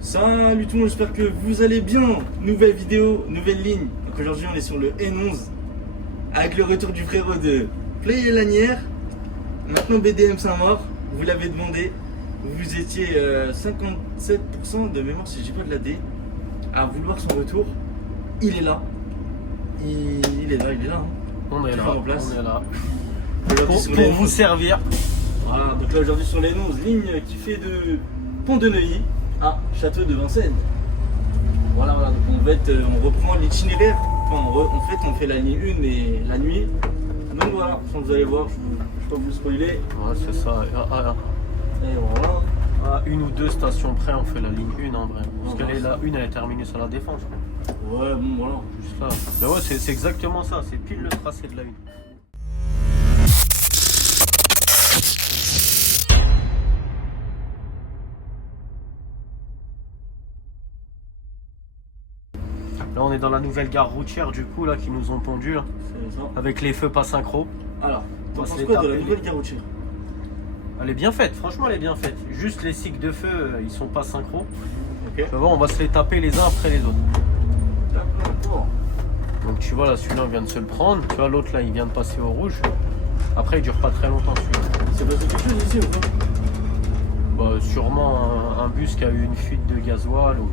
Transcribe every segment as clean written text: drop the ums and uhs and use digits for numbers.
Salut tout le monde, j'espère que vous allez bien. Nouvelle vidéo, nouvelle ligne. Donc aujourd'hui on est sur le N11 avec le retour du frérot de Play et Lanière. Maintenant BDM Saint-Maur, vous l'avez demandé. Vous étiez 57% de mémoire, si je dis pas de la D, à vouloir son retour. Il est là. Il est là. Hein. On est là, en place. on est là. Pour vous servir. Voilà, donc là aujourd'hui sur les 11, ligne qui fait de Pont-de-Neuilly à Château de Vincennes. Voilà, donc on reprend l'itinéraire. Enfin, on fait la ligne 1 et la nuit. Donc voilà, comme vous allez voir, je ne vais pas vous spoiler. Ouais, c'est ça. Et voilà. À une ou deux stations près, on fait la ligne 1 en vrai. Parce Ouais, que la 1 elle est terminée sur la défense. Ouais, bon voilà. Juste là. Mais ouais, c'est exactement ça. C'est pile le tracé de la 1. Là, on est dans la nouvelle gare routière du coup là qui nous ont pondu là, C'est ça. avec les feux pas synchro. Alors, t'en On va penses se quoi de la taper nouvelle gare routière? Elle est bien faite, franchement elle est bien faite. Juste les cycles de feu, ils sont pas synchro. Ok. Mais bon, on va se les taper les uns après les autres. D'accord. Donc tu vois là, celui-là on vient de se le prendre. Tu vois l'autre là, il vient de passer au rouge. Après il dure pas très longtemps celui-là. C'est passé quelque chose ici ou pas? Bah, sûrement un bus qui a eu une fuite de gasoil. Ou...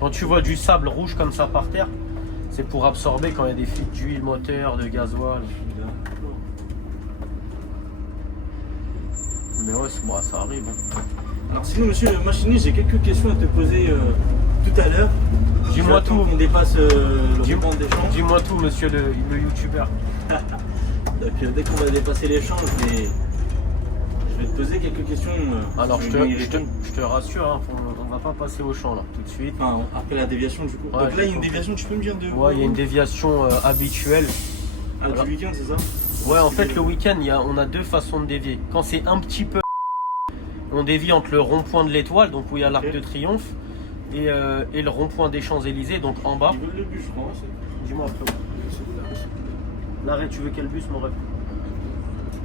Quand tu vois du sable rouge comme ça par terre, c'est pour absorber quand il y a des fuites d'huile moteur, de gasoil. Mais ouais, bon, ça arrive. Hein. Alors sinon monsieur le machiniste, j'ai quelques questions à te poser tout à l'heure. Dis-moi J'attends tout. qu'on dépasse le Dis- ruban d'échange. Dis-moi tout, monsieur le youtubeur. Donc dès qu'on va dépasser l'échange, je vais te poser quelques questions. Alors si je tu veux y te répondre. rassure, hein, on va pas passer au champ là tout de suite. Enfin, après la déviation du coup. Ouais, Donc là il y a une j'ai déviation, tu peux me dire de Ouais, il y a une déviation habituelle. Ah, Voilà. du week-end, c'est ça? Ouais, en fait, le week-end, on a deux façons de dévier. Quand c'est un petit peu, on dévie entre le rond-point de l'Étoile, donc où il y a l'Arc Ok. de Triomphe, et le rond-point des Champs-Élysées, donc en bas. Ils veulent le bus, je crois. Dis-moi après. L'arrêt, tu veux quel bus, mon rêve?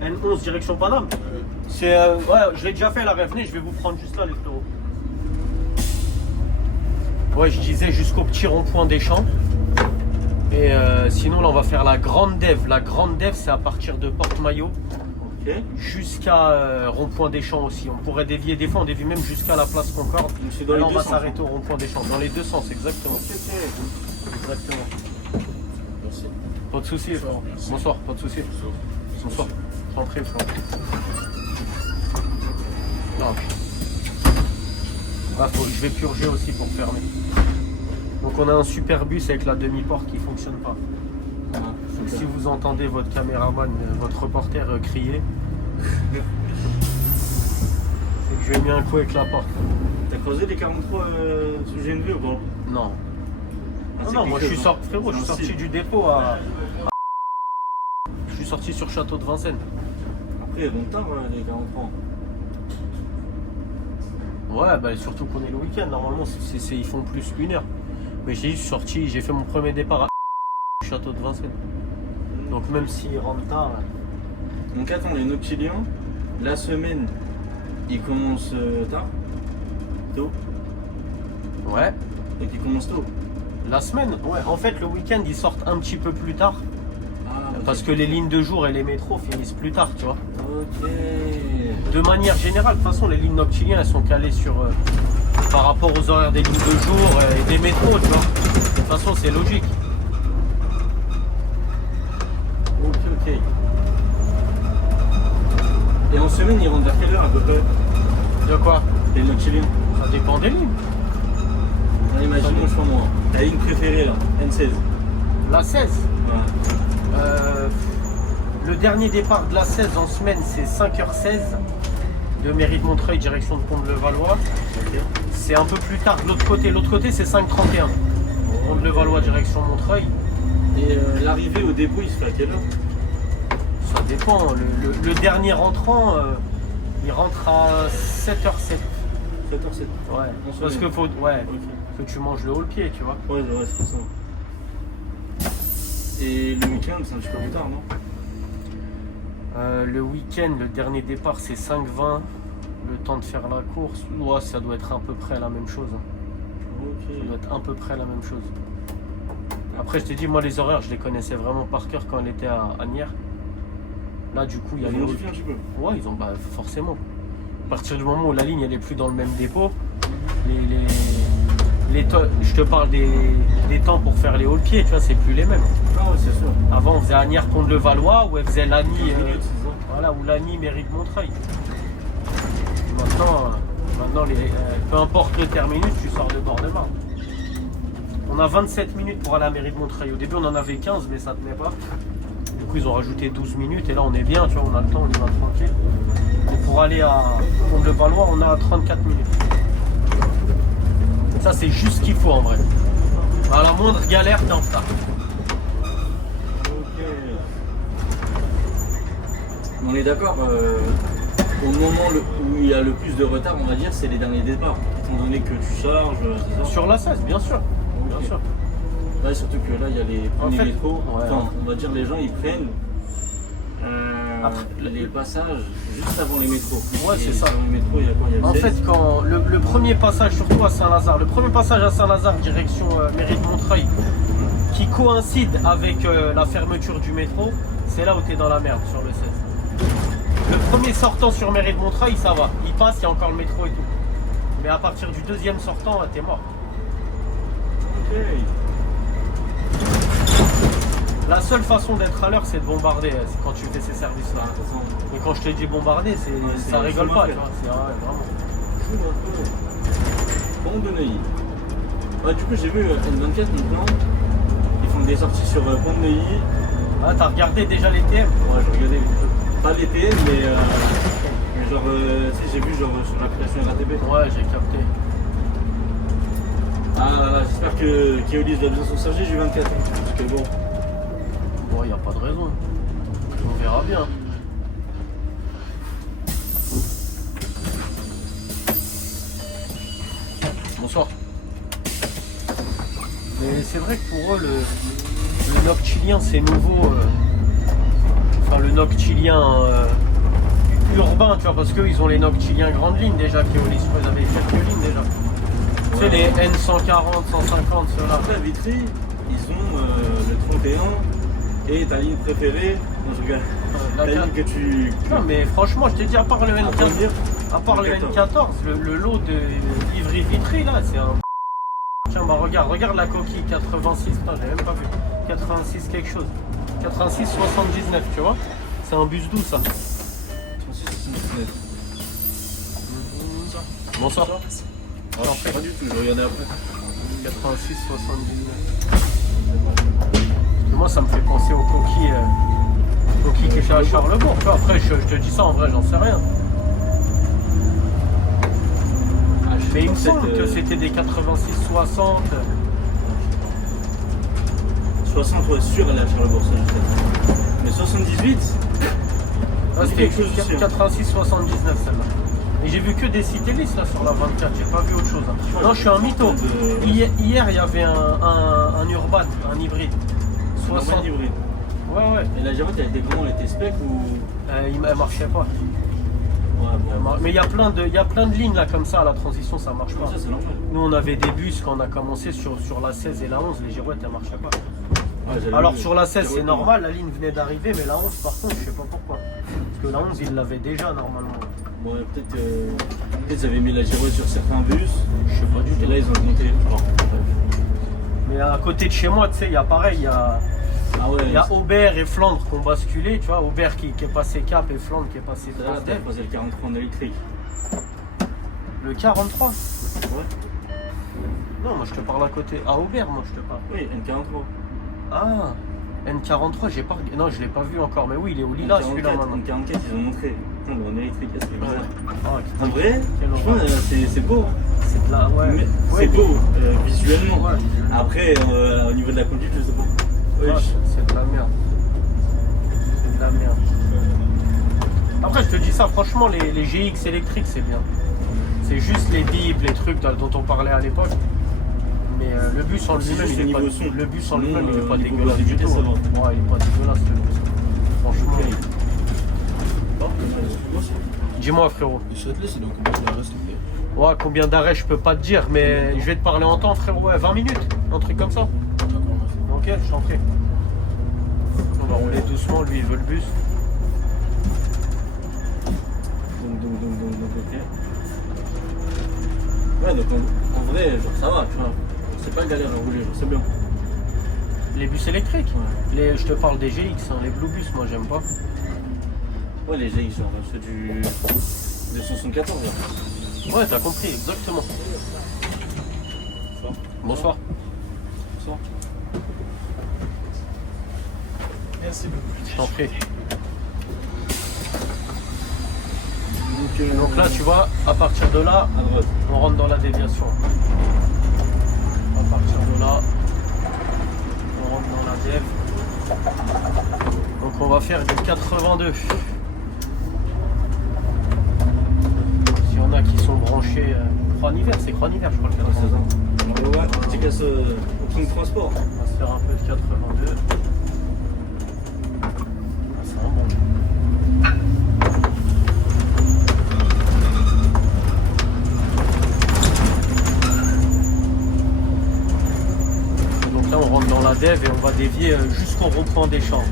N11, direction Paname. C'est ouais, je l'ai déjà fait l'arrêt. Venez, je vais vous prendre juste là, les frérots. Ouais, je disais jusqu'au petit rond-point des Champs. Et sinon, là, on va faire la Grande Dève. La Grande Dève, c'est à partir de Porte-Maillot Ok. jusqu'à rond-point des Champs aussi. On pourrait dévier des fois, on dévie même jusqu'à la place Concorde. Donc c'est dans Et les là, on deux va sens. s'arrêter au rond-point des Champs. Dans les deux sens, exactement. Ok. Exactement. Merci. Pas de soucis, frère. Bonsoir, pas de soucis. Bonsoir. Rentrez, frère. Non. Ah, je vais purger aussi pour fermer. Donc on a un super bus avec la demi-porte qui fonctionne pas. Ah, Donc, super. si vous entendez votre caméraman, votre reporter crier, c'est que je lui ai mis un coup avec la porte. T'as creusé les 43 sous GNV ou pas? Non. Ah, c'est Non, quelque moi je suis chose, sorti, frérot, je suis C'est un sorti style. du dépôt à... Je suis sorti sur Château de Vincennes. Après, il y a longtemps, les 43. Ouais, bah surtout qu'on est le week-end, normalement ils font plus 1 heure. Mais j'ai sorti, j'ai fait mon premier départ à Château de Vincennes. Donc même s'ils rentrent tard, Donc attends, les noctiliens, la semaine, ils commencent tôt. ouais. Donc ils commencent tôt. La semaine, ouais, en fait le week-end ils sortent un petit peu plus tard. Ah, ok. Parce que les lignes de jour et les métros finissent plus tard, tu vois. Ok. De manière générale, de toute façon les lignes noctiliennes elles sont calées sur par rapport aux horaires des lignes de jour et des métros, tu vois. De toute façon c'est logique. Ok. Et en semaine, ils rentrent vers quelle heure à peu près? De quoi? Les noctiliens. Ça dépend des lignes. Allez, imaginons, je prends moi. Ta ligne préférée là, N16. La 16. Voilà. Le dernier départ de la 16 en semaine, c'est 5h16 de Mairie de Montreuil, direction de Pont-de-Levallois. Ok. C'est un peu plus tard de l'autre côté. L'autre côté, c'est 5h31. Pont-de-Levallois, direction Montreuil. Et l'arrivée au dépôt, il se fait à quelle heure? Ça dépend. Le dernier rentrant, il rentre à 7h07. 7h07. Ouais. En Parce semaine. que Ok. que tu manges le haut le pied, tu vois. Ouais, c'est pour ça. Et le week-end, c'est un petit peu plus tard, non? Le week-end, le dernier départ, c'est 5h20. Le temps de faire la course, ouais, ça doit être à peu près la même chose. Ça doit être à peu près la même chose. Après, je t'ai dit, moi, les horaires, je les connaissais vraiment par cœur quand elle était à Asnières. Là, du coup, il y a Ils les ont autres. modifié un petit peu. Ouais, ils ont, bah, forcément. À partir du moment où la ligne, elle est plus dans le même dépôt, je te parle des temps pour faire les hauts pieds, tu vois, c'est plus les mêmes. Ah ouais, c'est sûr. Avant, on faisait Asnières contre le Valois, où elle faisait Lagny, 15 minutes, c'est ça. voilà, ou Lagny, mairie de Montreuil. Maintenant peu importe le terminus, tu sors de bord de marne. On a 27 minutes pour aller à la mairie de Montreuil. Au début, on en avait 15, mais ça tenait pas. Du coup, ils ont rajouté 12 minutes et là, on est bien, tu vois, on a le temps, on y va tranquille. Et pour aller à Pont-de-Valois, on a 34 minutes. Ça, c'est juste ce qu'il faut en vrai. À la moindre galère, t'es en retard. Ok. On est d'accord, au moment où il y a le plus de retard, on va dire, c'est les derniers départs. Étant donné que tu charges, c'est ça? Sur la 16, bien sûr. Ok. Bien sûr. Là, surtout que là, il y a les En premiers fait, métros. ouais. Enfin, on va dire, les gens, ils prennent les passages juste avant les métros. Ouais, Et c'est ça. Sur les métros, il y a quoi? Il y a le En 16. fait, quand le premier passage, surtout à Saint-Lazare, le premier passage à Saint-Lazare, direction mairie de Montreuil, qui coïncide avec la fermeture du métro, c'est là où tu es dans la merde sur le 16. Le premier sortant sur mairie de Montreuil, ça va. Il passe, il y a encore le métro et tout. Mais à partir du deuxième sortant, t'es mort. Ok. La seule façon d'être à l'heure, c'est de bombarder, c'est quand tu fais ces services-là. Ah, de toute façon, Et quand je te dis bombarder, c'est ça rigole pas, Schumacher. tu vois. C'est vraiment. Pont de Neuilly. Ouais, du coup, j'ai vu N24 maintenant. Ils font des sorties sur Pont de Neuilly. Ah, t'as regardé déjà les TM? Ouais, j'ai regardé pas les TN, mais genre, tu sais, j'ai vu genre sur l'application RATP. Ouais, j'ai capté. Ah là là, j'espère que Keolis va bien s'en charger, j'ai eu 24. Parce que bon. Bon, il n'y a pas de raison. On verra bien. Bonsoir. Mais c'est vrai que pour eux, le noctilien, c'est nouveau. Enfin, le noctilien urbain, tu vois, parce qu'eux, ils ont les noctiliens grandes lignes déjà, Keolis. Ils avaient quelques lignes déjà. Tu sais, les N140, 150, ceux-là. Après, à Vitry, ils ont le 31 et ta ligne préférée. Non, je regarde. La La ligne que tu. Non, mais franchement, je te dis, à part le à N4, revenir. à part le N14, le lot de Ivry-Vitry, là, c'est un... Tiens, bah regarde la coquille, 86, putain, j'ai même pas vu. 86 quelque chose. 86, 79, tu vois. C'est un bus doux, ça. 36,79. Bonsoir. Ah, je sais pas du tout, je vais regarder après. 86, 79. Moi, ça me fait penser aux coquilles qui est à Charlebourg. Tu vois, après, je te dis ça, en vrai, j'en sais rien. Mais il me semble que c'était des 86, 60. 60, ouais, sûr, elle est à Charlebourg, ça, je sais. Mais 78, Ah, c'était quelque chose aussi, hein. 86, 79, celle-là. Et j'ai vu que des cités-listes là sur la 24, j'ai pas vu autre chose. Hein. Non, je suis un mytho. Hier, il y avait un urban, un hybride. 60. hybride. Ouais. Et la Girotte, elle était comment? Elle était spec ou. Elle marchait pas. Ouais, bon. Mais il y a plein de lignes là comme ça, à la transition, ça marche pas. Ça, c'est normal. Nous, on avait des bus quand on a commencé sur la 16 et la 11, les girouettes, elles marchaient pas. Ouais, j'avais Alors vu. sur la 16, c'est Girouette, normal, la ligne venait d'arriver, mais la 11, par contre, je sais pas pourquoi. Parce que la 11, ils l'avaient déjà normalement. Ouais, peut-être ils avaient mis la Girotte sur certains bus. Je sais pas du Et tout. là, ils ont monté. Mais à côté de chez moi, tu sais, il y a pareil, il y a. Ah ouais, Il y a Aubert et Flandre qui ont basculé, tu vois, Aubert qui est passé Cap et Flandre qui est passé là, t'as Transdev. posé le 43 en électrique. Le 43 Ouais. Non, moi je te parle à côté. À Aubert, moi je te parle. Oui, N43. Ah N43, j'ai pas... Non, je l'ai pas vu encore, mais oui, il est au lilas celui-là maintenant. N44, ils ont montré. Putain, mais en électrique, c'est bizarre. Ah, En vrai, quel franchement, horreur. c'est beau. C'est de la... Ouais. Mais Ouais, c'est mais- beau visuellement. Ouais. Après, au niveau de la conduite, je sais pas. Ouais, Wesh. c'est de la merde. C'est de la merde. Après, je te dis ça, franchement, les GX électriques, c'est bien. C'est juste les bips, les trucs dont on parlait à l'époque. Mais le bus en C'est lui-même, juste il est le pas... niveau son. Le bus en Non, lui-même, il est pas niveau dégueulasse du visibilité, tout. ça va. Ouais, il est pas dégueulasse, le bus. Franchement. Bon, c'est moi, ça. Dis-moi, frérot. Le Châtelet, c'est dans combien de la reste, s'il te plaît Ouais, combien d'arrêts je peux pas te dire, mais je vais te parler en temps, frérot. Ouais, 20 minutes, un truc comme ça. Ok, je t'en prie. On va rouler doucement, lui il veut le bus. Donc, ok. Ouais, donc en vrai, genre ça va, tu vois. C'est pas galère à rouler, genre, c'est bien. Les bus électriques, je te parle des GX, hein, les Blue Bus, moi j'aime pas. Ouais, les GX, genre, ceux du 274, là. Ouais, t'as compris, exactement. Bonsoir. Bonsoir. Merci beaucoup. Je t'en prie. Donc Donc là, tu vois, à partir de là, à droite. on rentre dans la déviation. À partir de là, on rentre dans la dév. Donc on va faire du 82. S'il y en a qui sont branchés Croix-Hiver, c'est Croix-Hiver, je crois le Ouais, c'est 82. ça. Ouais, petit casse au King Transport. On va se faire un peu de 82. Ah, c'est un bon. Donc là on rentre dans la dev et on va dévier jusqu'au rond-point des champs.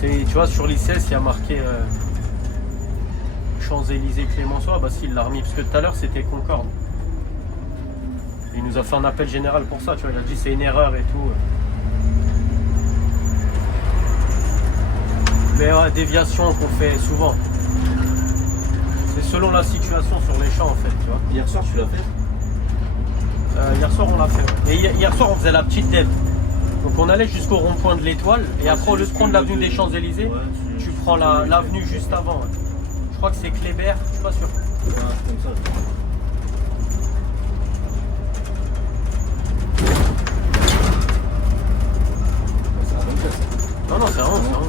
Tu vois, sur l'I16 il y a marqué Champs-Élysées Clémenceau. Ah bah si, il l'a remis, parce que tout à l'heure c'était Concorde. Il nous a fait un appel général pour ça, tu vois, il a dit c'est une erreur et tout. Mais ouais, déviation qu'on fait souvent. C'est selon la situation sur les champs en fait, tu vois. Hier soir, tu l'as fait? Hier soir on l'a fait. Et hier soir on faisait la petite dev. Donc on allait jusqu'au rond-point de l'Étoile et après au lieu de prendre l'avenue des Champs-Élysées, tu prends l'avenue juste avant. Ouais. Je crois que c'est Kléber, je suis pas sûr. Ouais, c'est comme ça. C'est un bon casse. Non, non, c'est vraiment, c'est vraiment.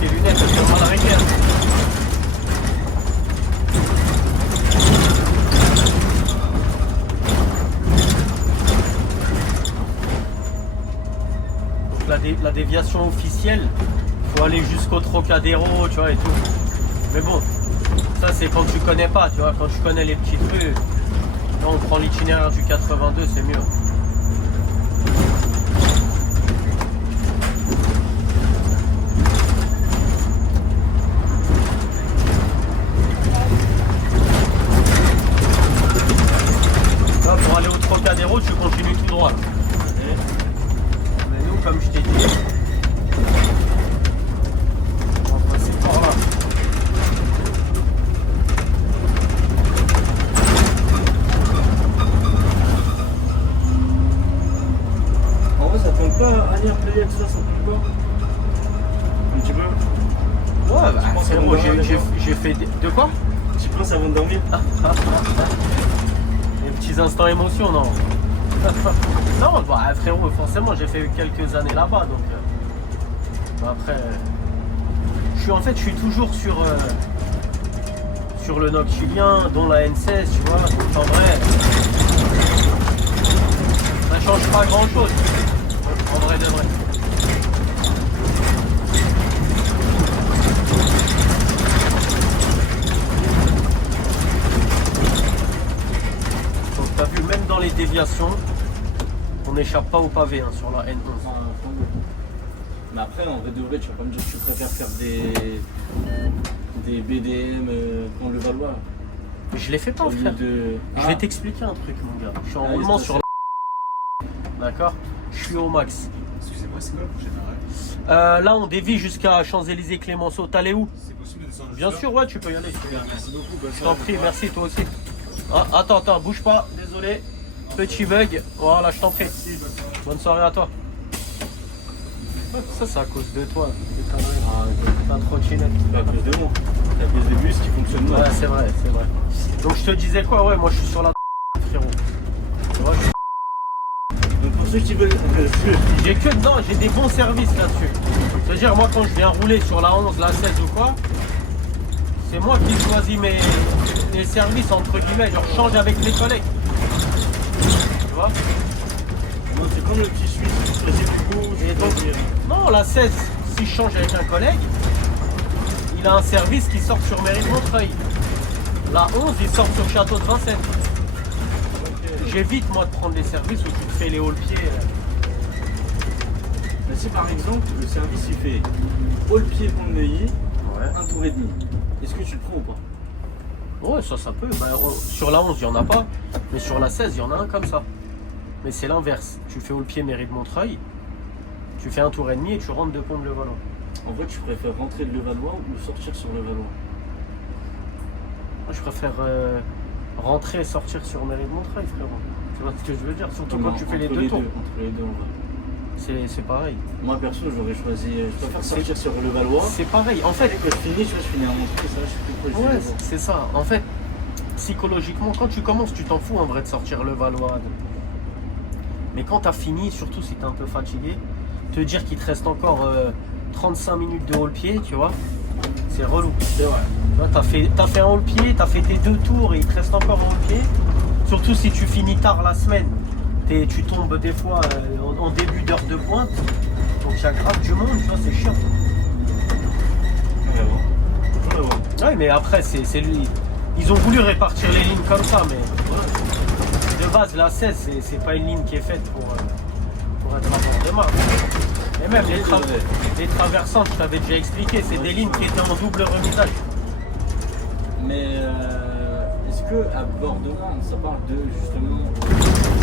Tes lunettes, elles sont mal arrêtées. Hein. Donc la déviation officielle, il faut aller jusqu'au Trocadéro, tu vois, et tout. Mais bon, ça c'est quand tu connais pas, tu vois, quand tu connais les petites rues, là on prend l'itinéraire du 82, c'est mieux. Là, pour aller au Trocadéro, tu continues tout droit. Mais nous, comme je t'ai dit, on va passer par là. En vrai, ça tente pas à lire Play ça tente pas. Un petit peu. Ouais, bah, penses c'est avant bon, de dormir, j'ai fait de quoi? Tu penses avant de dormir? Des petits instants émotion, non? Non, bah, frérot, forcément, j'ai fait quelques années là-bas, donc après, je suis toujours sur le noctilien, dont la N16, tu vois. Donc en vrai, ça change pas grand-chose. En vrai de vrai. Donc t'as vu, même dans les déviations, on n'échappe pas au pavé hein, sur la N11. Mais après, en vrai de vrai, tu vas pas me dire que tu préfères faire des BDM pour le Valois. Je les fais pas, Au lieu frère. de... Je vais t'expliquer un truc, mon gars. Je suis en roulement sur la... D'accord? Je suis au max. Excusez-moi, c'est quoi le prochain arrêt? Là, on dévie jusqu'à Champs-Élysées Clémenceau. T'allais où? C'est possible de descendre Bien juste sûr, ouais, tu peux y aller. là? Merci beaucoup. Bonne Je soirée. t'en prie, merci, toi aussi. Ah, attends, bouge pas, désolé. Petit bug. Voilà, je t'en prie. Merci, bonne soirée. Bonne soirée à toi. Ça, c'est à cause de toi. Ta trottinette. C'est à cause de moi. C'est à cause des bus qui fonctionnent mal. Ouais, c'est vrai, c'est vrai. Donc, je te disais quoi? Ouais, moi, je suis sur la... frérot. Tu vois, Donc pour ceux qui veulent... j'ai des bons services là-dessus. C'est-à-dire, moi, quand je viens rouler sur la 11, la 16 ou quoi, c'est moi qui choisis mes services, entre guillemets. Genre, je change avec les collègues. Tu vois? Non, c'est comme le petit Suisse, tu choisis du coup. Et donc, non, la 16, si je change avec un collègue, t'as un service qui sort sur Mairie de Montreuil. La 11, il sort sur Château de Vincennes. J'évite moi de prendre des services où tu te fais les hauts-le-pied. Mais si par exemple le service il fait haut le pied Pont de Neuilly, Ouais. un tour et demi, est-ce que tu le prends ou pas? Ouais, ça peut. Ben, sur la 11, il n'y en a pas. Mais sur la 16, il y en a un comme ça. Mais c'est l'inverse. Tu fais haut-le-pied Mairie de Montreuil, tu fais un tour et demi et tu rentres de Pont de Levallois. En vrai, tu préfères rentrer de Levallois ou sortir sur Levallois? Moi, je préfère rentrer et sortir sur Mairie de Montreuil, frérot. Tu vois ce que je veux dire? Surtout quand tu fais les deux tours. Entre les deux, en vrai. C'est pareil. Moi perso, j'aurais choisi. Je préfère sortir sur Levallois. C'est pareil. En fait, Et que je finis, tu vois, je finis à Montreuil, ça, je suis plus proche du ouais, Levallois. c'est ça. En fait, psychologiquement, quand tu commences, tu t'en fous en vrai de sortir le Valois. Mais quand tu as fini, surtout si tu es un peu fatigué, te dire qu'il te reste encore 35 minutes de haut-le-pied, tu vois, c'est relou. C'est vrai. Tu as fait un haut-le-pied, tu as fait tes 2 tours et il te reste encore un haut-le-pied. Surtout si tu finis tard la semaine. Tu tombes des fois en début d'heure de pointe. Donc il y a grave du monde, tu vois, c'est chiant. On va voir. On va voir. Ouais, mais après, c'est lui. Ils ont voulu répartir les lignes comme ça, mais de base, la 16, c'est pas une ligne qui est faite pour être à bord de marque. Et même les traversantes, je t'avais déjà expliqué, c'est des lignes qui étaient en double remisage. Mais est-ce que à bord de Marne, ça parle de justement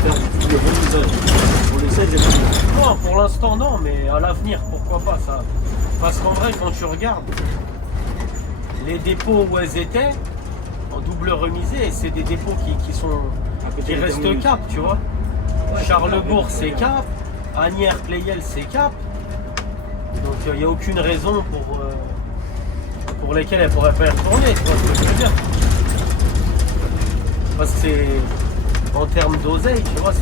faire du remisage pour le 16 et le 17? Non, pour l'instant, non, mais à l'avenir, pourquoi pas ça. Parce qu'en vrai, quand tu regardes les dépôts où elles étaient, en double remisé, c'est des dépôts qui restent cap, tu vois. Ouais, Charlebourg, c'est c'est cap. Agnières, Pleyel, c'est cap. Donc il n'y a aucune raison pour lesquelles elle pourrait pas y retourner, tu vois ce que je veux dire. Parce que c'est en termes d'oseille, tu vois,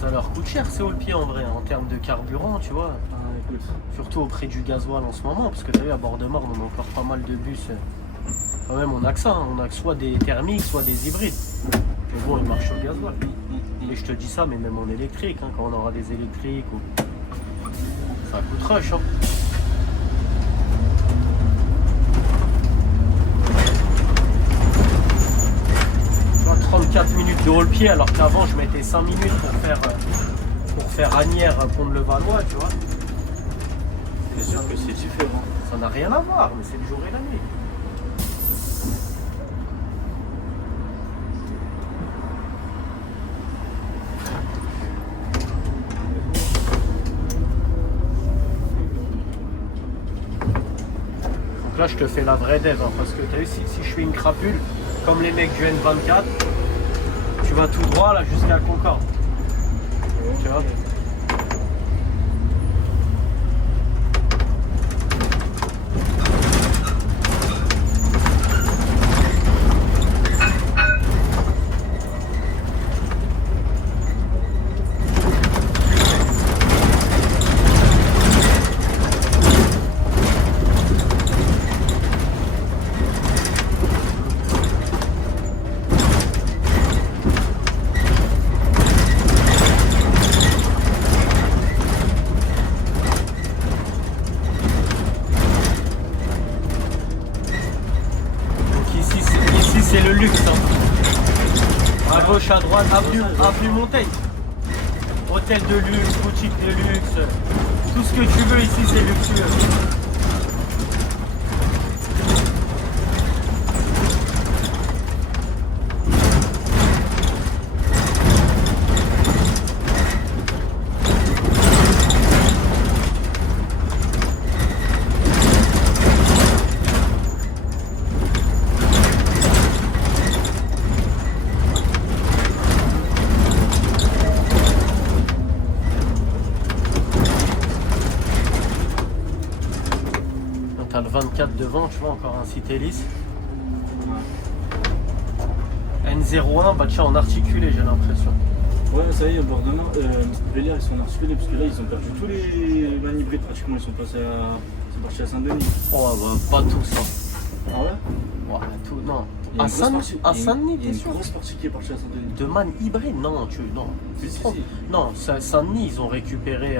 ça leur coûte cher ces haut-le-pied en vrai, en termes de carburant, tu vois. Ah, écoute. Surtout au prix du gasoil en ce moment, parce que tu as vu à bord de Marne, on a encore pas mal de bus. Quand même, on a que ça, hein. On a que soit des thermiques, soit des hybrides. Mais bon, ils marchent au gasoil. Et je te dis ça, mais même en électrique, hein, quand on aura des électriques, ça coûte rush. Hein. 34 minutes de haut-le-pied, alors qu'avant je mettais 5 minutes pour faire Agnières, Pont de Levallois, tu vois. C'est sûr que c'est différent. Ça n'a rien à voir, mais c'est le jour et la nuit. Donc là, je te fais la vraie dev, hein, parce que tu as vu, si je fais une crapule, comme les mecs du N24, tu vas tout droit là jusqu'à Concorde. Tu vois. C'est le luxe. Hein. À gauche, à droite, avenue Montaigne. Hôtel de luxe, boutique de luxe. Tout ce que tu veux ici, c'est luxueux. T'as le 24 devant, tu vois, encore un Citélis. N01, bah tiens, en articulé, j'ai l'impression. Ouais, ça y est, au bord de Marne, Béliard, ils sont articulés parce que là, ils ont perdu tous les manibrides pratiquement, ils sont passés à, partis à Saint-Denis. Oh, bah, pas tous, hein. Ah ouais? Ouais, tout, non. Il y a À une grosse partie- Saint-Denis, il y a une t'es sûr? grosse partie qui est partie à Saint-Denis. De man hybride, non, tu te trompes. Non, Saint-Denis, ils ont récupéré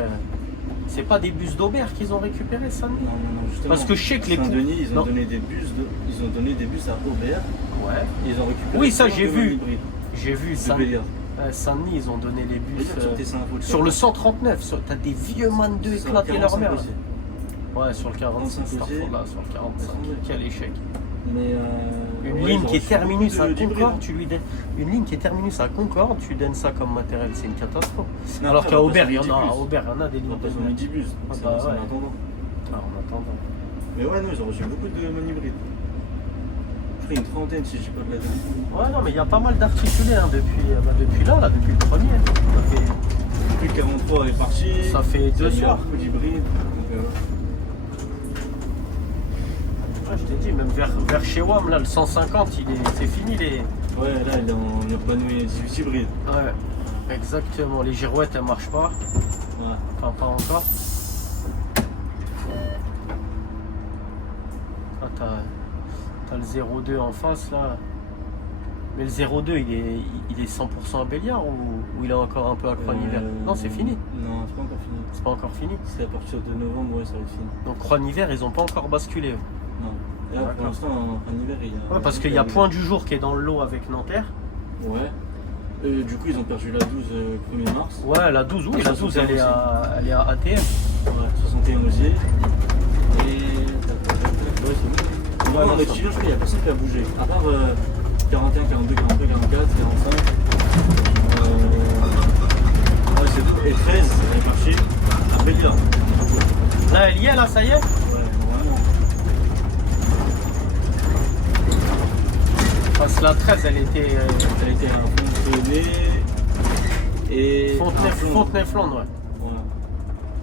C'est pas des bus d'Aubert qu'ils ont récupérés, Saint-Denis? Non, justement. Parce que je sais que les Saint-Denis, ils Non. ont donné des bus ils ont donné des bus à Aubert. Ouais. Et ils ont récupéré. Oui, ça, plein j'ai de vu. hybrides J'ai vu de Béliard. Saint-Denis, ils ont donné les bus Sur sur le 139. T'as des vieux man de éclater leur mère. aussi. Ouais, sur le 45, 45 aussi. là, sur le 45. Quel échec. Mais Une ouais, ligne ils ont qui est reçu terminus beaucoup à d'hybrides. Concorde, tu lui donnes une ligne qui est terminus à Concorde, tu donnes ça comme matériel, c'est une catastrophe. Non, Alors après, qu'à on va Aubert, passer il y en au a, midi à bus. Aubert, il y en a des On lignes va de passer au merde. midi bus. Ah C'est bah en ouais. attendant. Ah, en attendant. Mais ouais, non, ils ont reçu beaucoup de hybrides. Je crois une trentaine si je dis pas de la dame. Ouais, non, mais il y a pas mal d'articulés hein, depuis là, depuis le premier. Ça fait, Plus 43 est parti. ça fait 2 Il y a soirs. beaucoup d'hybrides. Donc, Ouais, je t'ai dit, même vers chez WAM, là, le 150, c'est fini les. ouais, là, il est en épanoui 18 hybrides. Ouais, exactement. Les girouettes, elles marchent pas. Ouais. Enfin, pas encore. Ah, t'as le 02 en face là. Mais le 02 il est 100% à Béliard ou il est encore un peu à Croix-Hiver? Non, c'est fini. Non, c'est pas encore fini. C'est pas encore fini. C'est à partir de novembre, ouais, ça va être fini. Donc Croix-Hiver, ils ont pas encore basculé. Eux. Non. Et là, D'accord. pour l'instant, en hiver, il y a. Ouais, parce qu'il y a Point du Jour qui est dans le lot avec Nanterre. Ouais. Du coup, ils ont perdu la 12 1er mars. Ouais, la 12, oui, la 12 elle est à ATM. Ouais, 61 aussi. Et. Ouais, c'est bon. Ouais, Non, non, mais ça. je crois qu'il n'y a personne qui a bougé. À part 41, 42, 43, 44, 45. Ouais, c'est tout. Et 13, elle est partie à Béliard. Là, elle y est, là, ça y est. Ouais, vraiment. Parce que la 13, elle était Elle a été à Fontenay et. à Flandre. Fontenay-Flandre, ouais. Ouais.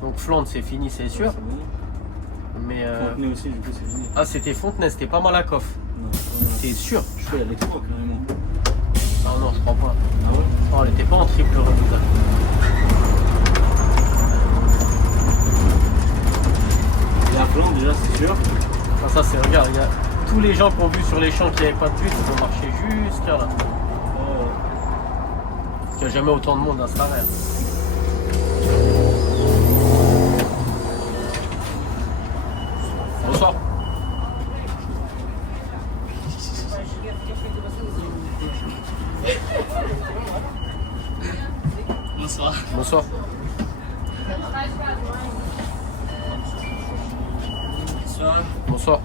Donc Flandre, c'est fini, c'est sûr. C'est bon. Mais. Fontenay aussi, du coup, c'est fini. Ah, c'était Fontenay, c'était pas Malakoff. Non, T'es sûr? je crois qu'il y a les trois carrément. Ah non, je crois pas. Ah ouais? Oh, elle était pas en triple remise. Et à Flandre, déjà, c'est sûr. Ah, ça, c'est, regarde, il y a tous les gens qui ont vu sur les champs qu'il n'y avait pas de but, ils ont marché jusqu'à là. Parce qu'il n'y a jamais autant de monde à Sarre. Bonsoir. Bonsoir. Bonsoir. Bonsoir. Bonsoir.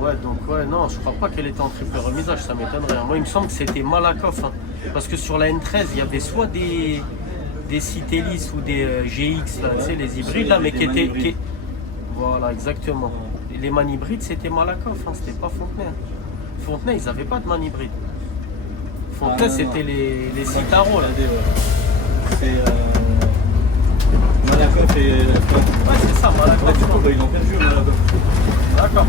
Ouais, donc ouais, non, je crois pas qu'elle était en triple remisage, ça m'étonnerait. Moi, il me semble que c'était Malakoff. Hein. Parce que sur la N13, il y avait soit des Citelis ou des GX, là, tu sais, les hybrides, là, mais qui étaient. Voilà, exactement. Et les man hybrides, c'était Malakoff, hein, c'était pas Fontenay. Fontenay, ils avaient pas de man hybride. Fontenay, Ah, non, c'était non. les Citaro, là. C'est Malakoff et Flandre. Ouais, c'est ça, Ouais, Malakoff. du coup, bah, ils ont perdu Malakoff. D'accord.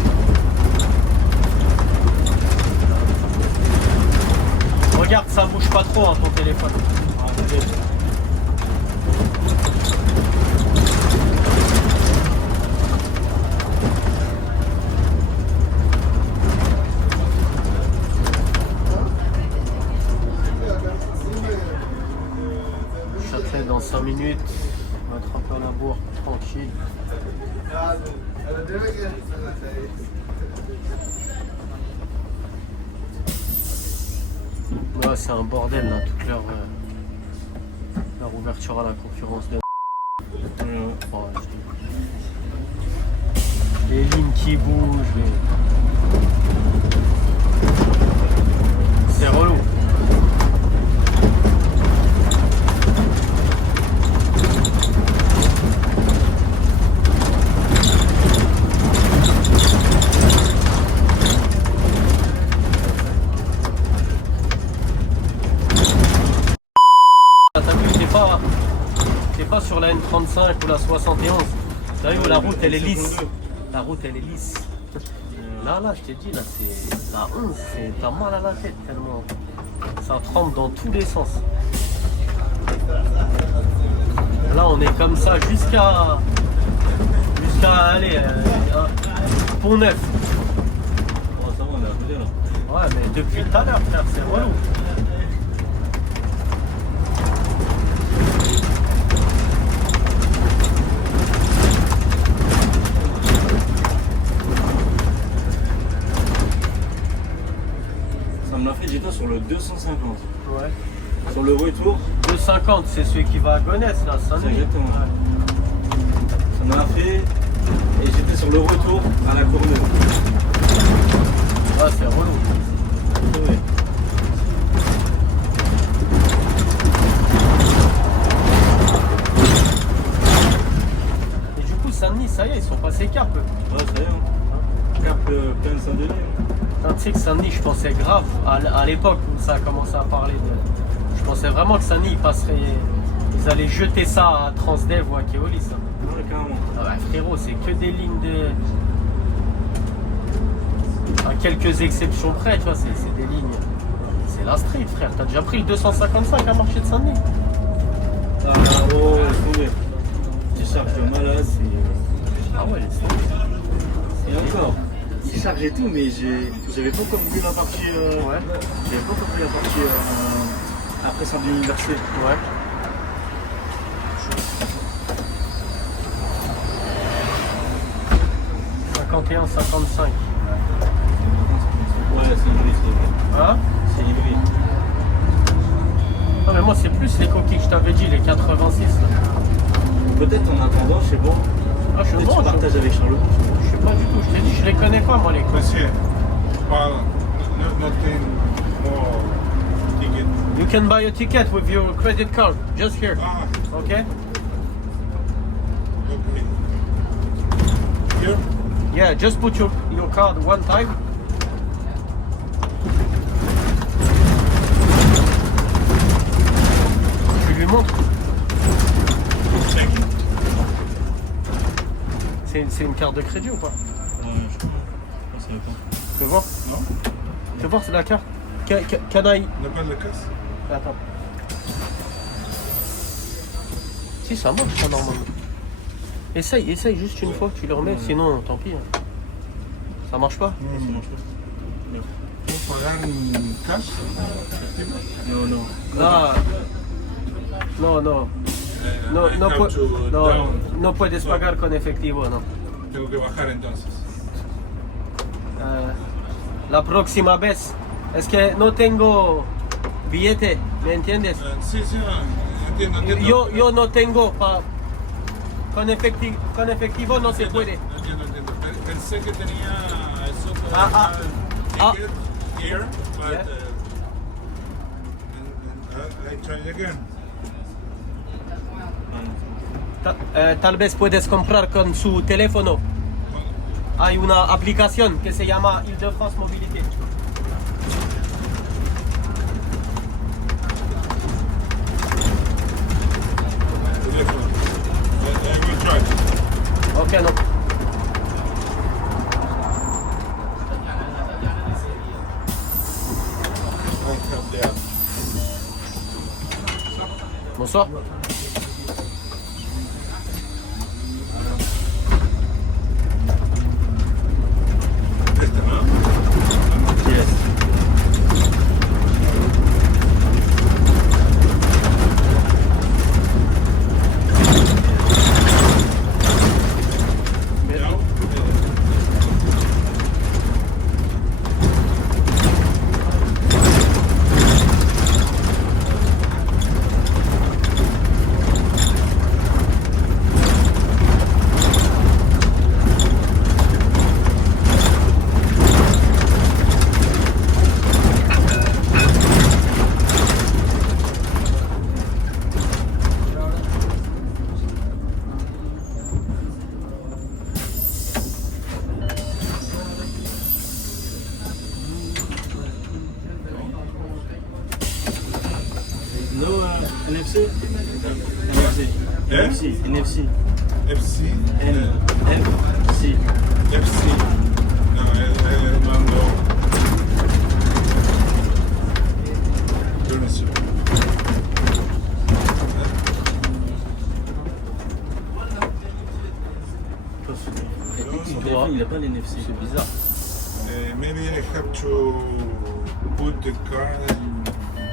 Regarde, ça bouge pas trop, hein, ton téléphone. Ah, peut-être. Châtelet dans 5 minutes. On va attraper à la bourre, tranquille. Ouais, c'est un bordel là, toute leur ouverture à la concurrence de. Oh, les lignes qui bougent. C'est relou. T'as vu, t'es pas sur la N35 ou la 60. 71. T'as vu, la route elle est lisse. 52. La route elle est lisse. Là, je t'ai dit, là, c'est la 11, t'as mal à la tête tellement. Ça tremble dans tous les sens. Là, on est comme ça jusqu'à aller, Pont-Neuf. Oh, ça va, on est à côté là. Ouais, mais depuis tout à l'heure, frère, c'est relou. Ça me l'a fait, j'étais sur le 250. Ouais. Sur le retour, 250, c'est celui qui va à Gonesse, là, ça c'est exactement. Ça me l'a fait, et j'étais sur le retour à la Courneuve. Ouais, c'est relou. C'est vrai. Et du coup, Saint-Denis, ça y est, ils sont passés cap. Ouais, ça y est, hein. Cap plein de Saint-Denis. Hein. Putain, tu sais que Saint-Denis, je pensais grave, à l'époque où ça a commencé à parler de... Je pensais vraiment que Saint-Denis, ils allaient jeter ça à Transdev ou à Keolis. Hein. Ouais, carrément. Ah ouais, frérot, c'est que des lignes de... À quelques exceptions près, tu vois, c'est des lignes... C'est la street, frère. T'as déjà pris le 255 à marché de Saint-Denis? Ah, oh, laisse tomber. J'ai chargé de malade, c'est... Ah ouais, laisse tomber. Et encore, il charge et tout, mais j'avais pas encore vu la partie... Ouais. J'avais pas encore vu la partie après Saint-Denis Université. Ouais. « 51-55. Ouais, c'est hybride, c'est hybride. Hein? C'est hybride. Non mais moi c'est plus les coquilles que je t'avais dit, les 86 là. Peut-être en attendant, je sais pas. Ah je suis Peut-être bon, tu partages avec Charlot. je sais pas du tout, je t'ai dit, je les connais pas moi les coquilles. Monsieur, well, nothing more ticket. You can buy a ticket with your credit card, just here, Ah, okay? okay. Here? Yeah, just put your card one time. Tu lui montres. Second. C'est une carte de crédit ou pas? Ouais, je pense que pas. Tu veux voir? Non? Tu veux voir c'est la carte? Can I... N'a pas de casse? Attends. Si ça marche ça normalement. Essaye juste une fois, tu le remets, sinon tant pis. Hein. Ça marche pas? Ça marche pas. Faut pagar en cash? Non, non. Ah. No, no. No, I no, have to no, down. no puedes pagar con efectivo, no. Tengo que bajar entonces. La próxima vez. Es que no tengo billete, ¿me entiendes? Sí, sí, entiendo. Yo no tengo con efectivo no se puede. Entiendo. Pensé que tenía eso Ah, ah. ticket here, but Yeah. I try again. Tal vez puedes comprar con su teléfono. Hay una aplicación que se llama Île-de-France Mobilité. Teléfono. I will try. Ok, no. I have the app. Bonsoir. Esta, ¿no? Yes. Ya. No NFC? NFC. Eh? NFC. NFC. FC. NFC. FC. No, Mando. Permesso. Son téléphone, il a pas l'NFC. C'est bizarre. Maybe I have to put the car in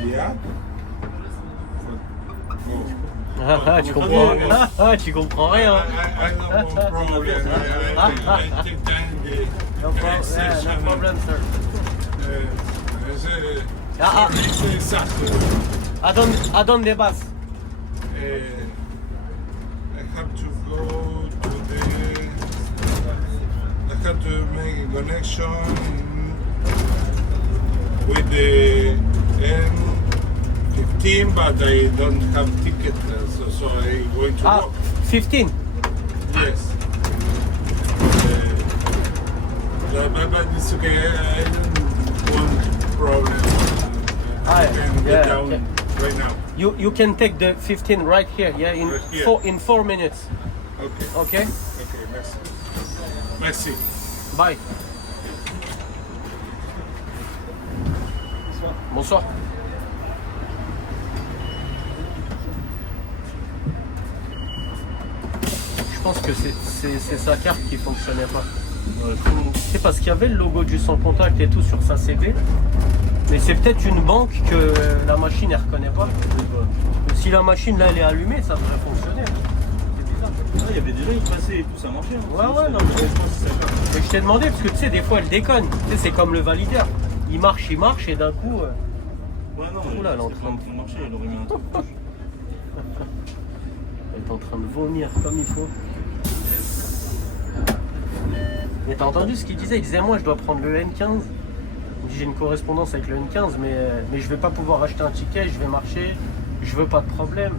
the app. Oh. Tu comprends tu comprends rien. I have no problem. I take time No problem, sir. C'est exact. À donde vas? I have to go to the. I have to make a connection with the N15, but I don't have ticket, so I'm going to walk. 15. Yes. But it's okay. I don't want problem. I can get down right now. You can take the 15 right here, yeah, Right here. in 4 minutes. Okay. Okay? Okay. Merci. Merci. Bye. Bonsoir. Je pense que c'est sa carte qui fonctionnait pas. C'est parce qu'il y avait le logo du sans contact et tout sur sa CV. Mais c'est peut-être une banque que la machine elle reconnaît pas. Si la machine là elle est allumée, ça devrait fonctionner. Il y avait déjà une passée et tout, ça marchait. Ouais, non, mais je t'ai demandé parce que tu sais, des fois elle déconne. Tu sais, c'est comme le valideur. Il marche et d'un coup. Ouais, non, Oula, elle est en c'est pas en train de marcher, il aurait mis un truc. Elle est en train de vomir comme il faut. Mais t'as entendu ce qu'il disait? Il disait moi je dois prendre le N15. Il dit j'ai une correspondance avec le N15 mais je vais pas pouvoir acheter un ticket, je vais marcher, je veux pas de problème.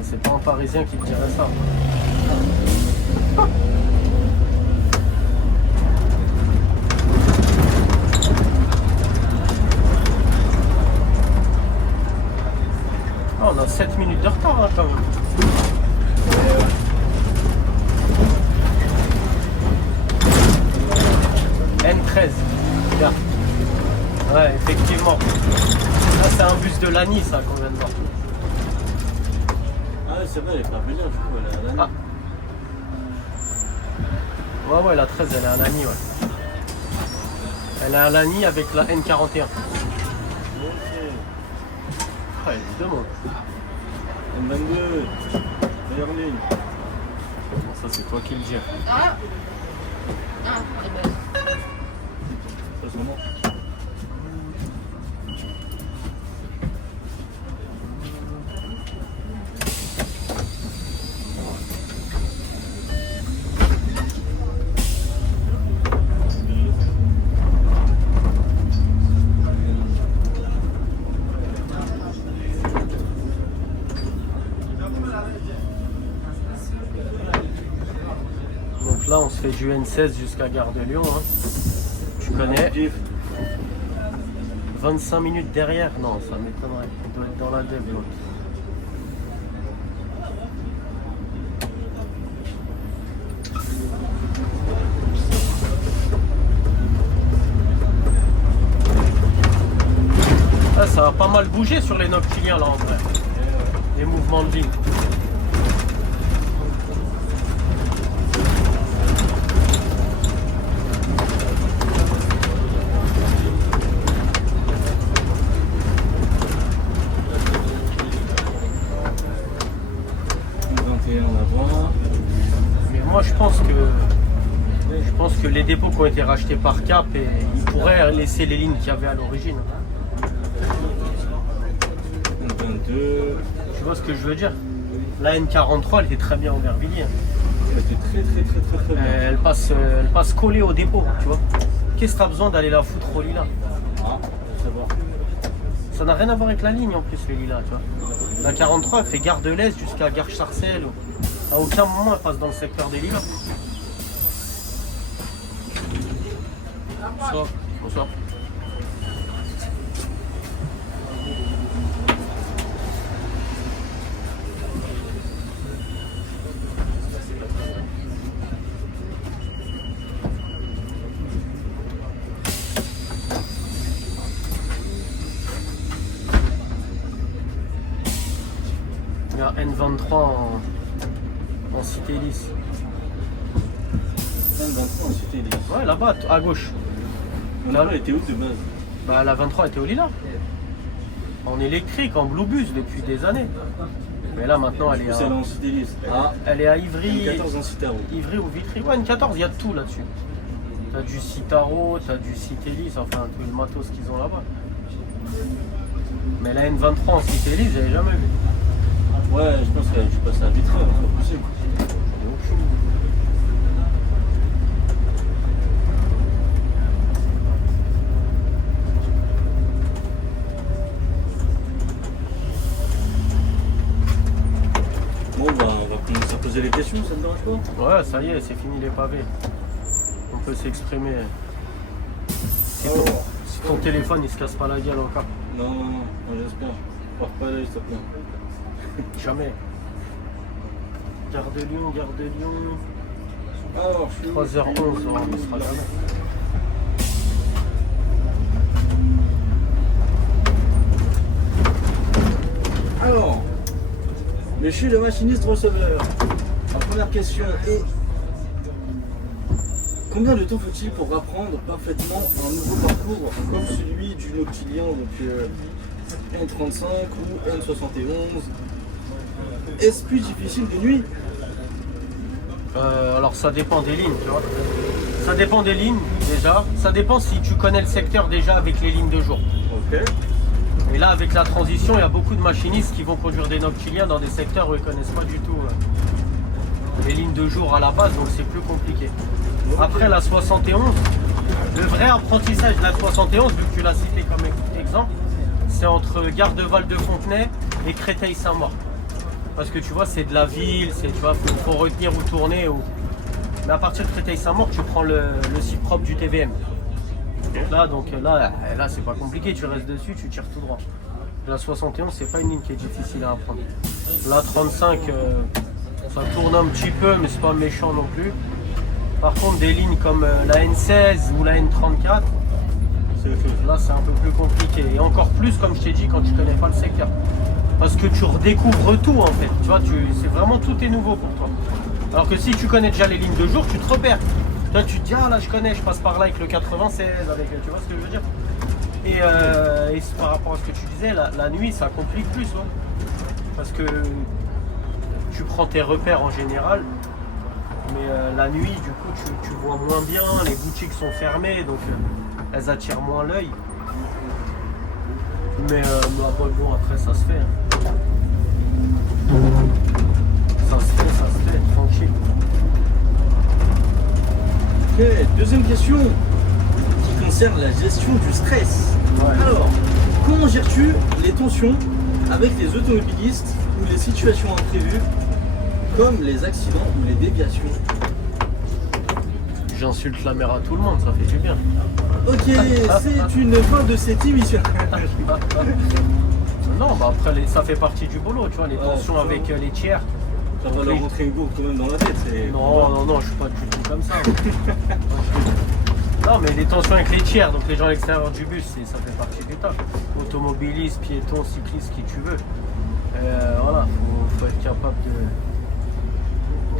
C'est pas un Parisien qui te dirait ça. Oh, on a 7 minutes de retard hein, quand même. N13. Regarde. Ouais, effectivement. Là, c'est un bus de Lani, ça, qu'on vient de voir. Ah, c'est vrai, elle est pas bien, je trouve, elle est à l'année. Ouais, la 13, elle est à Lani, ouais. Elle est à Lani avec la N41. Ah, évidemment. N22, meilleure ligne. Ça, c'est toi qui le dis. Ah, eh ben. Ça, c'est bon. Donc là, on se fait du N16 jusqu'à Gare de Lyon. Hein. Tu connais. 25 minutes derrière? Non, ça m'étonnerait. On doit être dans la dev. L'autre. Ah, ça va pas mal bouger sur les noctiliens là en vrai. Les mouvements de ligne. Mais moi je pense que les dépôts qui ont été rachetés par Cap et ils pourraient laisser les lignes qu'il y avait à l'origine. 22. Tu vois ce que je veux dire? La N43 elle était très bien Aubervilliers. Elle était très bien. Elle passe collée au dépôt, tu vois. Qu'est-ce que tu as besoin d'aller la foutre au lilas? Ah, ça va. Ça n'a rien à voir avec la ligne en plus les lilas, tu vois. La 43 elle fait Gare de l'Est jusqu'à Gare Sarcelles. À aucun moment elle passe dans le secteur des lilas. Bonsoir. Bonsoir. N23 en cité lisse. N23 en cité lisse. Ouais, là-bas, à gauche. Là, elle était où de base? Bah, la 23 était au Lila. En électrique, en Bluebus depuis des années. Mais là, maintenant, elle est C'est en cité lisse. Ah, elle est à Ivry. N14 en Citaro. Ivry ou Vitry. Ouais, N14, il y a de tout là-dessus. T'as du Citaro, t'as du cité lisse, enfin, tout le matos qu'ils ont là-bas. Mais la N23 en cité lisse, j'avais jamais vu. Ouais, je pense que je passe à Vitry, c'est pas possible. Bon, bah, on va commencer à poser les questions, ça te dérange pas? Ouais, ça y est, c'est fini les pavés. On peut s'exprimer. Si ton téléphone il se casse pas la gueule encore. Non, j'espère. Pars pas là, s'il te plaît. Jamais. Gare de Lyon, Gare de Lyon. Alors, je suis 3h11, on sera jamais. Alors, je suis le machiniste receveur. La première question est: combien de temps faut-il pour apprendre parfaitement un nouveau parcours comme celui du Noctilien, donc N35 ou N71? Est-ce plus difficile de nuit? Alors ça dépend des lignes, tu vois. Ça dépend des lignes déjà. Ça dépend si tu connais le secteur déjà avec les lignes de jour. Ok. Et là, avec la transition, il y a beaucoup de machinistes qui vont conduire des Noctiliens dans des secteurs où ils ne connaissent pas du tout les lignes de jour à la base, donc c'est plus compliqué. Après la 71, le vrai apprentissage de la 71, vu que tu l'as cité comme exemple, c'est entre Gare de Val-de-Fontenay et Créteil-Saint-Maur. Parce que tu vois, c'est de la ville, tu vois, faut retenir où tourner. Mais à partir de Créteil-Saint-Maur, tu prends le site propre du TVM. Donc là, c'est pas compliqué, tu restes dessus, tu tires tout droit. La 71, c'est pas une ligne qui est difficile à apprendre. La 35, ça tourne un petit peu, mais c'est pas méchant non plus. Par contre, des lignes comme la N16 ou la N34, là c'est un peu plus compliqué. Et encore plus, comme je t'ai dit, quand tu connais pas le secteur. Parce que tu redécouvres tout en fait. Tu vois, c'est vraiment tout est nouveau pour toi. Alors que si tu connais déjà les lignes de jour, tu te repères. Toi, tu te dis, ah là je connais, je passe par là avec le 96, tu vois ce que je veux dire. Et par rapport à ce que tu disais, la nuit ça complique plus. Ouais. Parce que tu prends tes repères en général, mais la nuit du coup tu vois moins bien, les boutiques sont fermées, donc elles attirent moins l'œil. Mais bon, après ça se fait. Hein. Ça se fait, tranquille. Ok, deuxième question qui concerne la gestion du stress. Ouais. Alors, comment gères-tu les tensions avec les automobilistes ou les situations imprévues comme les accidents ou les déviations? J'insulte la mer à tout le monde, ça fait du bien. Ok, c'est une fin de cette émission. Non, bah après ça fait partie du boulot, tu vois, les tensions ça, avec les tiers. Ça va leur rentrer une gourde quand même dans la tête. Non, je suis pas du tout comme ça. Non, mais les tensions avec les tiers, donc les gens à l'extérieur du bus, ça fait partie du taf. Automobiliste, piéton, cycliste, qui tu veux. Voilà, faut être capable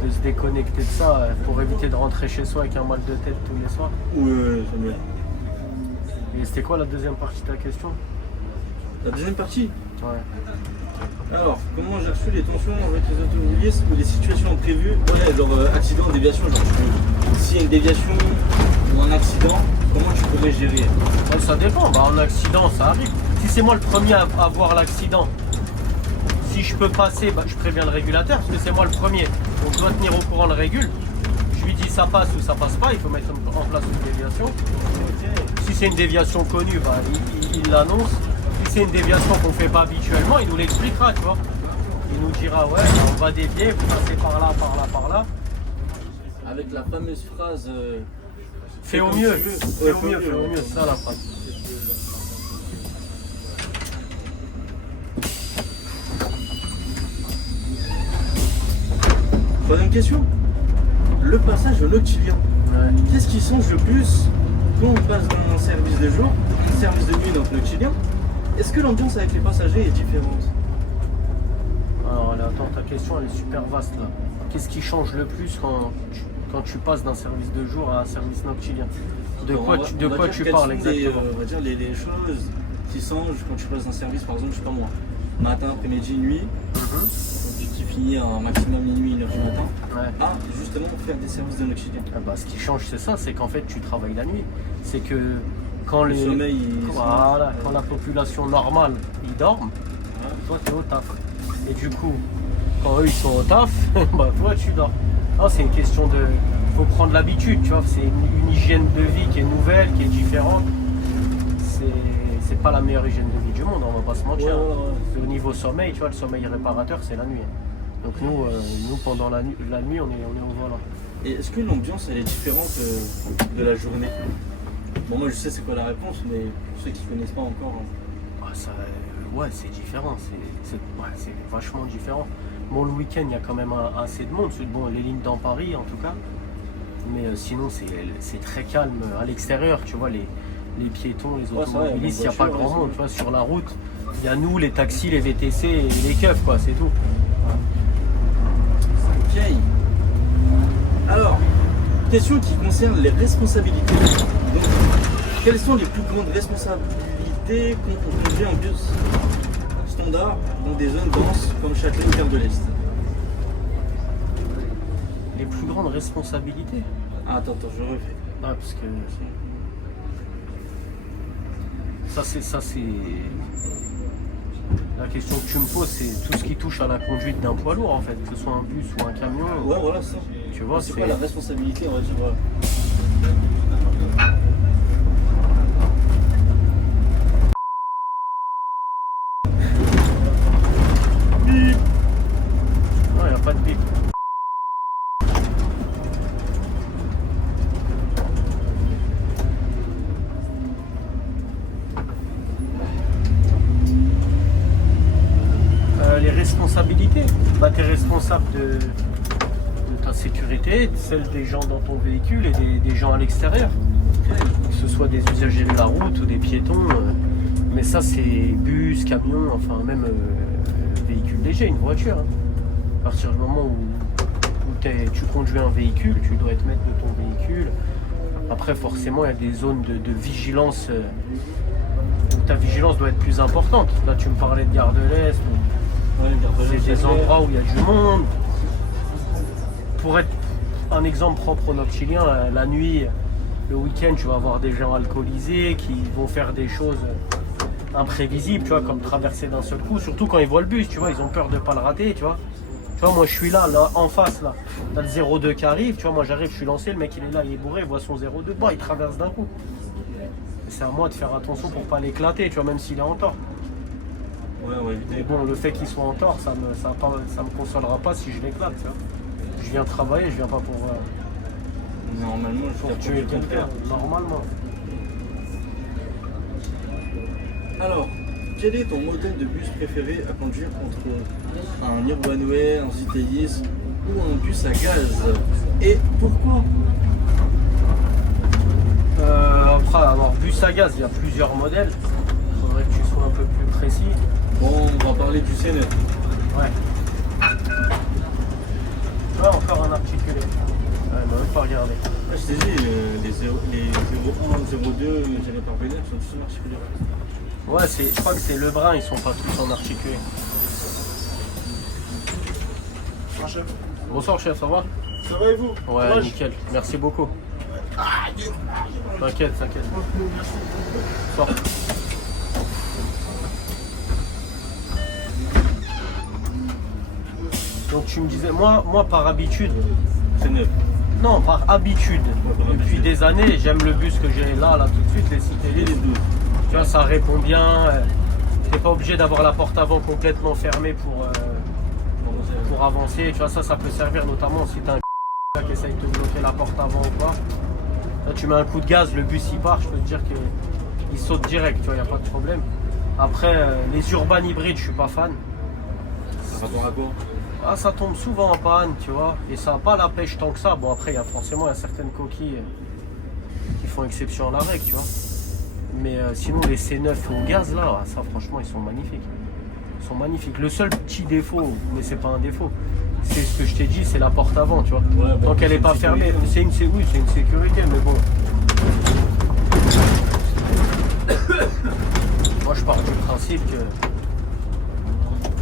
de se déconnecter de ça pour éviter de rentrer chez soi avec un mal de tête tous les soirs. Ouais, jamais. Et c'était quoi la deuxième partie de ta question? La deuxième partie? Ouais. Alors, comment gères-tu les tensions avec les automobilistes ou les situations imprévues? Ouais, genre accident, déviation, genre s'il y a une déviation ou un accident, comment tu pourrais gérer? Ouais, ça dépend, bah, un accident ça arrive. Si c'est moi le premier à avoir l'accident, si je peux passer, bah, je préviens le régulateur parce que c'est moi le premier. Donc je dois tenir au courant le régule. Je lui dis ça passe ou ça passe pas, il faut mettre en place une déviation. Si c'est une déviation connue, bah, il l'annonce. Si c'est une déviation qu'on ne fait pas habituellement, il nous l'expliquera, tu vois. Il nous dira ouais, on va dévier, vous passez par là, par là, par là. Avec la fameuse phrase fais au mieux, fais au mieux, c'est ça la phrase. Troisième question. Le passage au Noctilien. Ouais. Qu'est-ce qui change le plus quand on passe d'un service de jour à un service de nuit dans le Noctilien? Est-ce que l'ambiance avec les passagers est différente? Alors Allez, attends, ta question elle est super vaste là. Qu'est-ce qui change le plus quand tu passes d'un service de jour à un service noctilien? De Alors, quoi on va tu dire parles quelles sont exactement? on va dire les choses qui changent quand tu passes d'un service, par exemple, je sais pas moi, matin, après-midi, nuit, qui finit un maximum minuit, 1h du matin, Ouais. à justement faire des services de noctilien. Ah bah, ce qui change, c'est ça, c'est qu'en fait, tu travailles la nuit. C'est que quand Le sommeil, voilà, quand la population normale, ils dorment, Ouais. toi, tu es au taf. Et du coup, quand eux, ils sont au taf, bah, toi, tu dors. Non, c'est une question de... faut prendre l'habitude, tu vois. C'est une hygiène de vie qui est nouvelle, qui est différente. C'est pas la meilleure hygiène de vie du monde, on va pas se mentir. Ouais. Au niveau sommeil, tu vois, le sommeil réparateur, c'est la nuit. Donc nous pendant la nuit, on est au volant. Et est-ce que l'ambiance, elle est différente de la journée? Bon, moi, je sais c'est quoi la réponse, mais pour ceux qui connaissent pas encore... Ah, ça, ouais, c'est différent, c'est vachement différent. Bon, le week-end, il y a quand même assez de monde, bon, les lignes dans Paris en tout cas, mais sinon c'est très calme à l'extérieur, tu vois, les piétons, les Ouais, automobilistes, il n'y a pas voiture, grand ouais, monde, tu vois, sur la route, il y a nous, les taxis, les VTC et les keufs, quoi, c'est tout. Ok. Alors, question qui concerne les responsabilités. Donc, quelles sont les plus grandes responsabilités quand on conduit un bus standard dans des zones denses comme Châtelet, Gare de l'Est? Les plus grandes responsabilités? Ah, attends, je refais. Ah, parce que ça c'est la question que tu me poses, c'est tout ce qui touche à la conduite d'un poids lourd en fait, que ce soit un bus ou un camion. Ouais, voilà ça. Tu vois, C'est quoi la responsabilité, on va dire, voilà. Non, il n'y a pas de bip. Les responsabilités, bah, tu es responsable de ta sécurité, de celle des gens dans ton véhicule et des gens à l'extérieur. Que ce soit des usagers de la route ou des piétons. Mais ça, c'est bus, camion, enfin même véhicule léger, une voiture. Hein. À partir du moment où tu conduis un véhicule, tu dois être maître de ton véhicule. Après, forcément, il y a des zones de vigilance où ta vigilance doit être plus importante. Là, tu me parlais de Gare de l'Est. C'est des endroits où il y a du monde. Pour être un exemple propre au noctilien, la nuit, le week-end, tu vas avoir des gens alcoolisés qui vont faire des choses imprévisibles, tu vois, comme traverser d'un seul coup, surtout quand ils voient le bus, tu vois, ils ont peur de ne pas le rater, tu vois. Tu vois, moi je suis là, en face, là, t'as le 02 qui arrive, tu vois, moi j'arrive, je suis lancé, le mec il est là, il est bourré, il voit son 02, bah il traverse d'un coup. C'est à moi de faire attention pour pas l'éclater, tu vois, même s'il est en tort. Ouais. Mais bon, le fait qu'il soit en tort, ça me consolera pas si je l'éclate, tu vois. Je viens travailler, je viens pas pour Normalement, je tuer quelqu'un, normalement. Alors, quel est ton modèle de bus préféré à conduire entre un Urbanway, un Ziteis ou un bus à gaz? Et pourquoi? Après, alors bus à gaz, il y a plusieurs modèles. Il faudrait que tu sois un peu plus précis. Bon, on va parler du C9. Ouais. Là, encore un articulé. Ouais, il m'a même pas regardé. Ah, je t'ai dit, les 01, 02 gérés par Vénère sont tous en articulé. Ouais, je crois que c'est Lebrun, ils sont pas tous en articulé. Bonsoir, chef. Bonsoir chef, ça va? Ça va et vous? Ouais, nickel, merci beaucoup. T'inquiète. Sors. Donc tu me disais, moi par habitude, C9. non par habitude, depuis des années, j'aime le bus que j'ai là tout de suite, les cités Et les 12. Tu vois, ça répond bien. T'es pas obligé d'avoir la porte avant complètement fermée pour avancer. Tu vois, ça peut servir notamment si t'as un qui essaye de te bloquer la porte avant ou quoi. Là, tu mets un coup de gaz, le bus il part, je peux te dire qu'il saute direct, tu vois, y a pas de problème. Après, les urbains hybrides, je suis pas fan. Ça va à quoi? Ah, ça tombe souvent en panne, tu vois, et ça n'a pas la pêche tant que ça. Bon, après, il y a certaines coquilles qui font exception à la règle, tu vois. Mais sinon, les C9 au gaz, là, ça, franchement, ils sont magnifiques. Ils sont magnifiques. Le seul petit défaut, mais c'est pas un défaut, c'est ce que je t'ai dit, c'est la porte avant, tu vois. Ouais, Tant bah, qu'elle est pas fermée, c'est une sécurité, mais bon. Moi je pars du principe que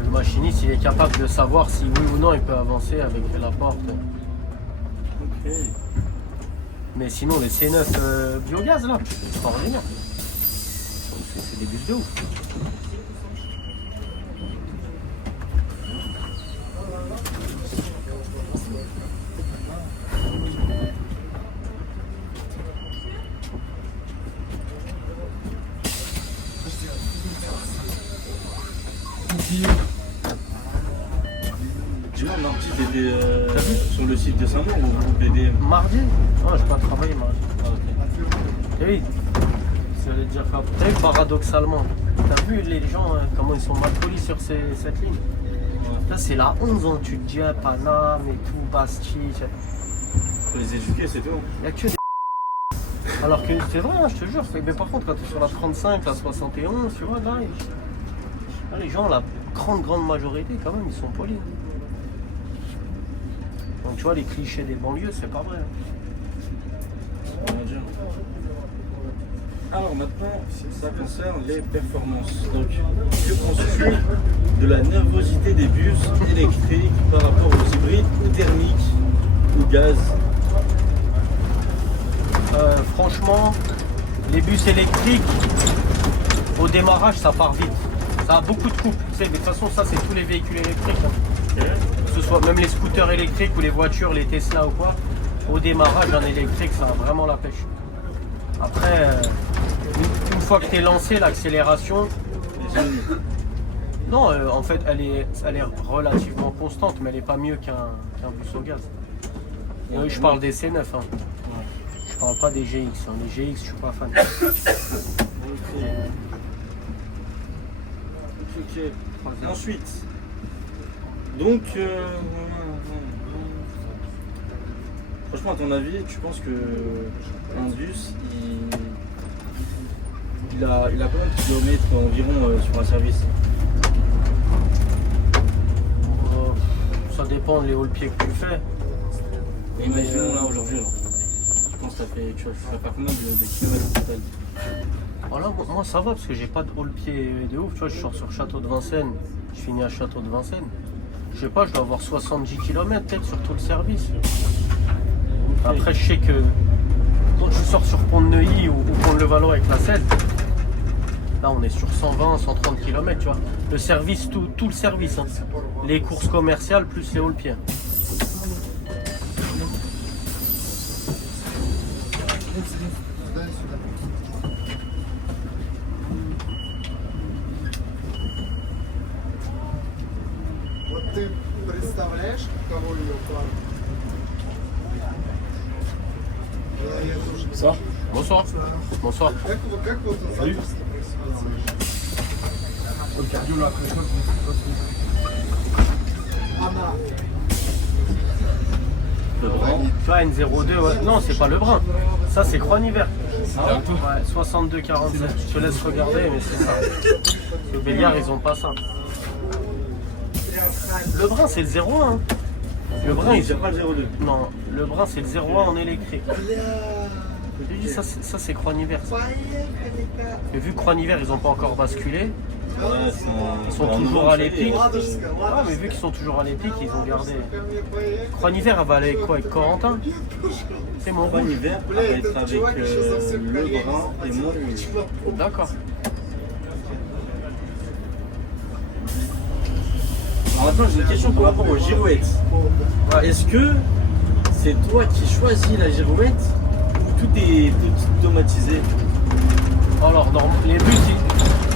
le machiniste il est capable de savoir si oui ou non il peut avancer avec la porte. Ok. Mais sinon les C9 biogaz là, c'est pas ordinaire. C'est des bus de ouf. Dis-moi, mardi, t'étais sur le site de Saint-Maur ou BDM? Mardi? Non, j'ai pas travaillé mardi. Ah, ok. Et oui, ça veut dire quoi? T'as vu, paradoxalement, t'as vu les gens comment ils sont mal polis sur cette ligne? Là c'est la 11 ans, tu te dis ah, Paname et tout, Bastille. Faut les éduquer, c'est tout. Il n'y a que des alors que c'est vrai, hein, je te jure. Mais par contre, quand tu es sur la 35, la 71, tu vois, là, les gens, la grande majorité, quand même, ils sont polis. Donc tu vois, les clichés des banlieues, c'est pas vrai. On va dire. Alors maintenant, ça concerne les performances. Donc, que penses-tu de la nervosité des bus électriques par rapport aux hybrides thermiques ou gaz? Franchement, les bus électriques, au démarrage, ça part vite. Ça a beaucoup de couple. Tu sais, mais de toute façon, ça, c'est tous les véhicules électriques. Hein. Que ce soit même les scooters électriques ou les voitures, les Tesla ou quoi. Au démarrage, un électrique, ça a vraiment la pêche. Après, une fois que tu es lancé, l'accélération... Non, en fait, elle est relativement constante, mais elle n'est pas mieux qu'un bus au gaz. Et oui, je parle des C9. Hein. Je parle pas des GX. Hein. Les GX, je suis pas fan. Ok. Ensuite, donc, franchement, à ton avis, tu penses que un bus, il a combien de kilomètres environ sur un service? Ça dépend les hauts pieds que tu fais. Et imaginons là aujourd'hui, je pense que tu vas faire combien de kilomètres au total? Voilà, moi ça va parce que j'ai pas de haut pied de ouf. Tu vois, je sors sur Château de Vincennes, je finis à Château de Vincennes. Je sais pas, je dois avoir 70 km peut-être sur tout le service. Après, je sais que quand je sors sur Pont de Neuilly ou Pont de Levallois avec la 7, là on est sur 120, 130 km, tu vois. Le service, tout le service, hein. Les courses commerciales plus les hauts pieds. Ты представляешь, кого ее пару? Я тоже. Ça? Bonsoir. Bonsoir. Как вот это запросто происходит? Она. Le brun. Tu vois, N02, ouais. Non, c'est pas le brun. Ça, c'est Croix-Hiver. Ouais, 62-47. Je te laisse regarder, mais c'est ça. Le Béliard, ils ont pas ça. Le brun, c'est le 01. Hein. Le brun, Il n'y a pas le 02. Non, le brun, c'est le 01 en électrique. Je te dis, ça, c'est Croix-Hiver. Et vu que Croix-Hiver, ils n'ont pas encore basculé, Ouais, ils sont toujours à l'épique. Ah, mais vu qu'ils sont toujours à l'épique, ils ont gardé. Croix-Hiver, elle va aller avec quoi? Avec Corentin? C'est mon Bon rouge. hiver, ça va être avec le brun et moi. D'accord. Alors maintenant, j'ai une question par rapport aux girouettes. Est-ce que c'est toi qui choisis la girouette ou tout est automatisé? Alors, les bus,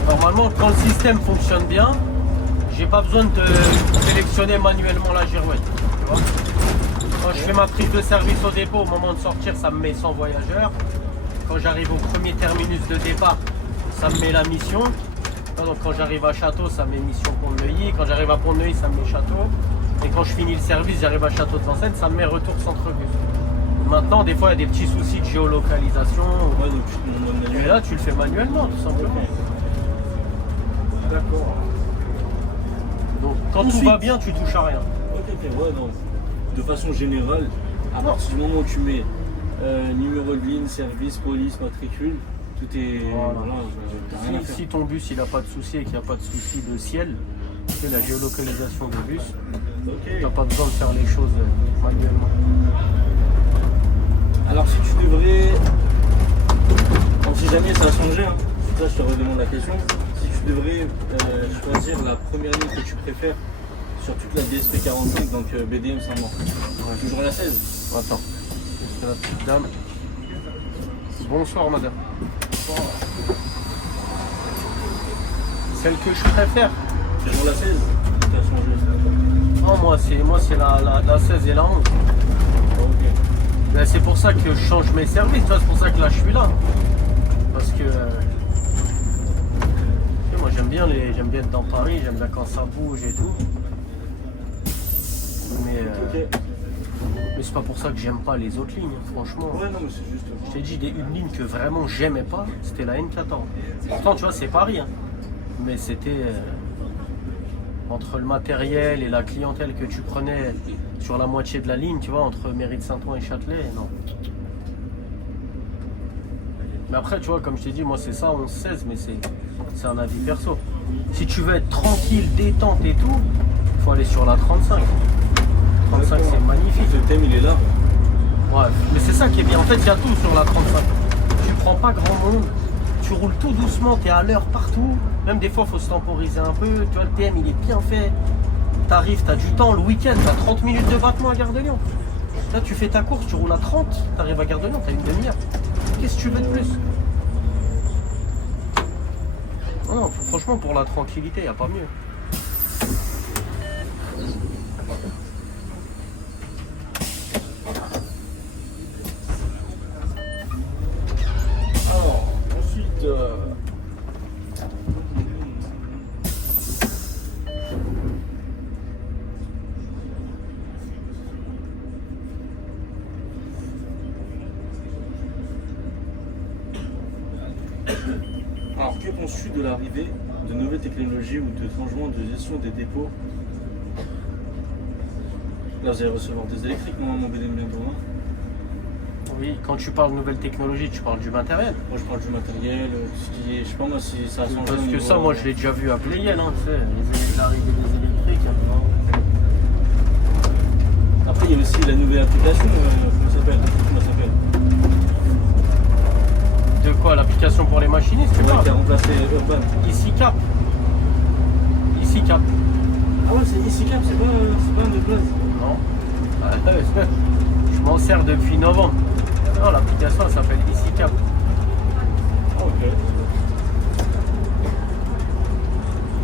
normalement, quand le système fonctionne bien, j'ai pas besoin de sélectionner manuellement la girouette. Tu vois, quand je fais ma prise de service au dépôt, au moment de sortir, ça me met 100 voyageurs. Quand j'arrive au premier terminus de départ, ça me met la mission. Donc quand j'arrive à Château, ça me met mission Pont-de-Neuilly. Quand j'arrive à Pont-de-Neuilly, ça me met Château. Et quand je finis le service, j'arrive à Château de Vincennes, ça me met retour centre-bus. Maintenant, des fois, il y a des petits soucis de géolocalisation. Ouais, donc tu te demandes Et là, tu le fais manuellement, tout simplement. D'accord. Donc quand Ensuite- tout va bien, tu touches à rien. Ok, ouais, non. De façon générale, à partir du moment où tu mets numéro de ligne, service, police, matricule, tout est. Voilà. Voilà, t'as rien à faire. Si ton bus il a pas de souci et qu'il n'y a pas de souci de ciel, tu fais la géolocalisation du bus, Ok. t'as pas besoin de faire les choses manuellement. Alors si tu devrais, alors, si jamais ça a changé, hein, ça je te redemande la question, si tu devrais choisir la première ligne que tu préfères sur toute la DSP 45, donc BDM Saint-Maur, toujours la 16. Attends, c'est la petite dame. Bonsoir madame. Celle que je préfère. Toujours la 16, ça a changé. Oh, moi c'est la 16 et la 11. Ok. Ben, c'est pour ça que je change mes services, tu vois, c'est pour ça que là je suis là. Parce que tu sais, moi j'aime bien être dans Paris, j'aime bien quand ça bouge et tout. Mais, Ok. mais c'est pas pour ça que j'aime pas les autres lignes, franchement. Ouais, non, mais c'est juste. Je t'ai dit une ligne que vraiment j'aimais pas, c'était la N14. Pourtant tu vois c'est Paris, hein. Mais c'était entre le matériel et la clientèle que tu prenais sur la moitié de la ligne, tu vois, entre Mairie de Saint-Ouen et Châtelet, non. Mais après, tu vois, comme je t'ai dit, moi c'est ça, 11-16, mais c'est un avis perso. Si tu veux être tranquille, détente et tout, il faut aller sur la 35. 35 c'est magnifique. Le thème il est là. Ouais, mais c'est ça qui est bien. En fait, il y a tout sur la 35. Tu prends pas grand monde, tu roules tout doucement, tu es à l'heure partout. Même des fois, il faut se temporiser un peu. Tu vois, le TM, il est bien fait. T'arrives, t'as du temps. Le week-end, t'as 30 minutes de battement à Gare de Lyon. Là, tu fais ta course, tu roules à 30. T'arrives à Gare de Lyon, t'as une demi-heure. Qu'est-ce que tu veux de plus? Non, franchement, pour la tranquillité, il n'y a pas mieux. Alors, ensuite. Alors, que penses-tu de l'arrivée de nouvelles technologies ou de changements de gestion des dépôts? Là, vous allez recevoir des électriques normalement BDM bientôt, hein? Oui, quand tu parles de nouvelles technologies, tu parles du matériel. Moi, je parle du matériel, tout ce qui est. Je sais pas moi si ça a changé. Parce au que niveau, ça, moi, je l'ai déjà vu à Playel, hein, tu sais, l'arrivée des électriques. Hein. Après, il y a aussi la nouvelle application, comment ça s'appelle? De quoi? L'application pour les machinistes, tu Ouais, parles? qui a remplacé Urban. Ici Cap. Ici Cap. Ah ouais, c'est ici Cap, c'est pas un de base. Non. Je m'en sers depuis novembre. Non, l'application elle s'appelle Ici Cap. Ah, ok.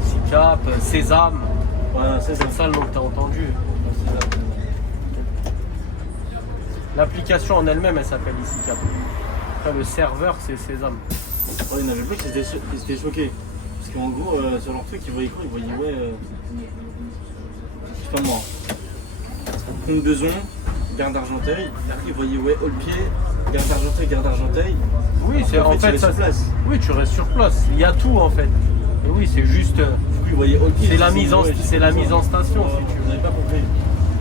Ici Cap, Sésame. Voilà, c'est ça. C'est ça le nom que tu as entendu. C'est ça. L'application en elle-même, elle s'appelle Ici Cap. Après, le serveur, c'est Sésame. Ouais, il y en avait plus qui étaient choqués. Parce qu'en gros, sur leur truc, ils voyaient quoi? Ils voyaient, ouais. Je sais pas moi. Compte de Zon, gare d'Argenteuil. Et après, ils voyaient, ouais, Haut-le-Pied, gare d'Argenteuil. Oui, c'est en tu fait restes ça. sur place. Oui, tu restes sur place. Il y a tout en fait. Et oui, c'est juste. Du coup, ils voyaient Haut-le-Pied. C'est la mise en, ouais, c'est la mise en station, Ouais, si tu Vous veux. n'avez pas compris.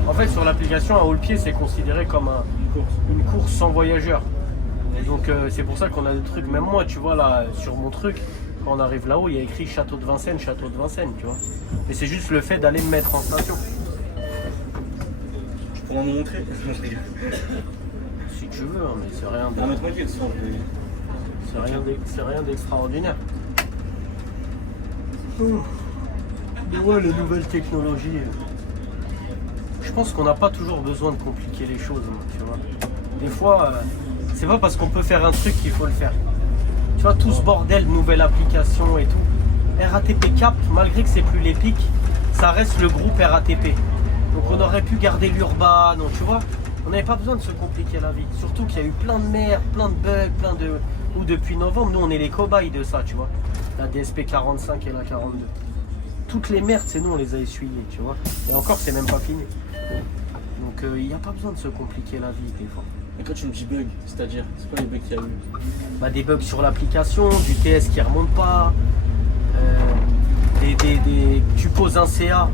En fait, sur l'application, à haut-le-pied, c'est considéré comme Une course. une course sans voyageurs. Et donc, c'est pour ça qu'on a des trucs. Même moi, tu vois, là, sur mon truc, quand on arrive là-haut, il y a écrit Château de Vincennes, tu vois. Mais c'est juste le fait d'aller me mettre en station. Tu pourras nous montrer? Si tu veux, hein, mais c'est rien de. Non, mais tranquille, sinon, C'est rien d'extraordinaire. Mais ouais, les nouvelles technologies. Je pense qu'on n'a pas toujours besoin de compliquer les choses, moi, tu vois. Des fois, c'est pas parce qu'on peut faire un truc qu'il faut le faire. Tu vois, tout ce bordel de nouvelles applications et tout. RATP Cap, malgré que c'est plus l'Epic, ça reste le groupe RATP. Donc on aurait pu garder l'Urban, tu vois. On n'avait pas besoin de se compliquer la vie. Surtout qu'il y a eu plein de merdes, plein de bugs, Ou depuis novembre, nous on est les cobayes de ça, tu vois. La DSP 45 et la 42. Toutes les merdes, c'est nous on les a essuyées, tu vois. Et encore, c'est même pas fini. Donc il n'y a pas besoin de se compliquer la vie des fois. Et quand tu me dis bug, c'est-à-dire, c'est quoi les bugs qu'il y a eu? Bah, des bugs sur l'application, du TS qui remonte pas, tu poses un CA,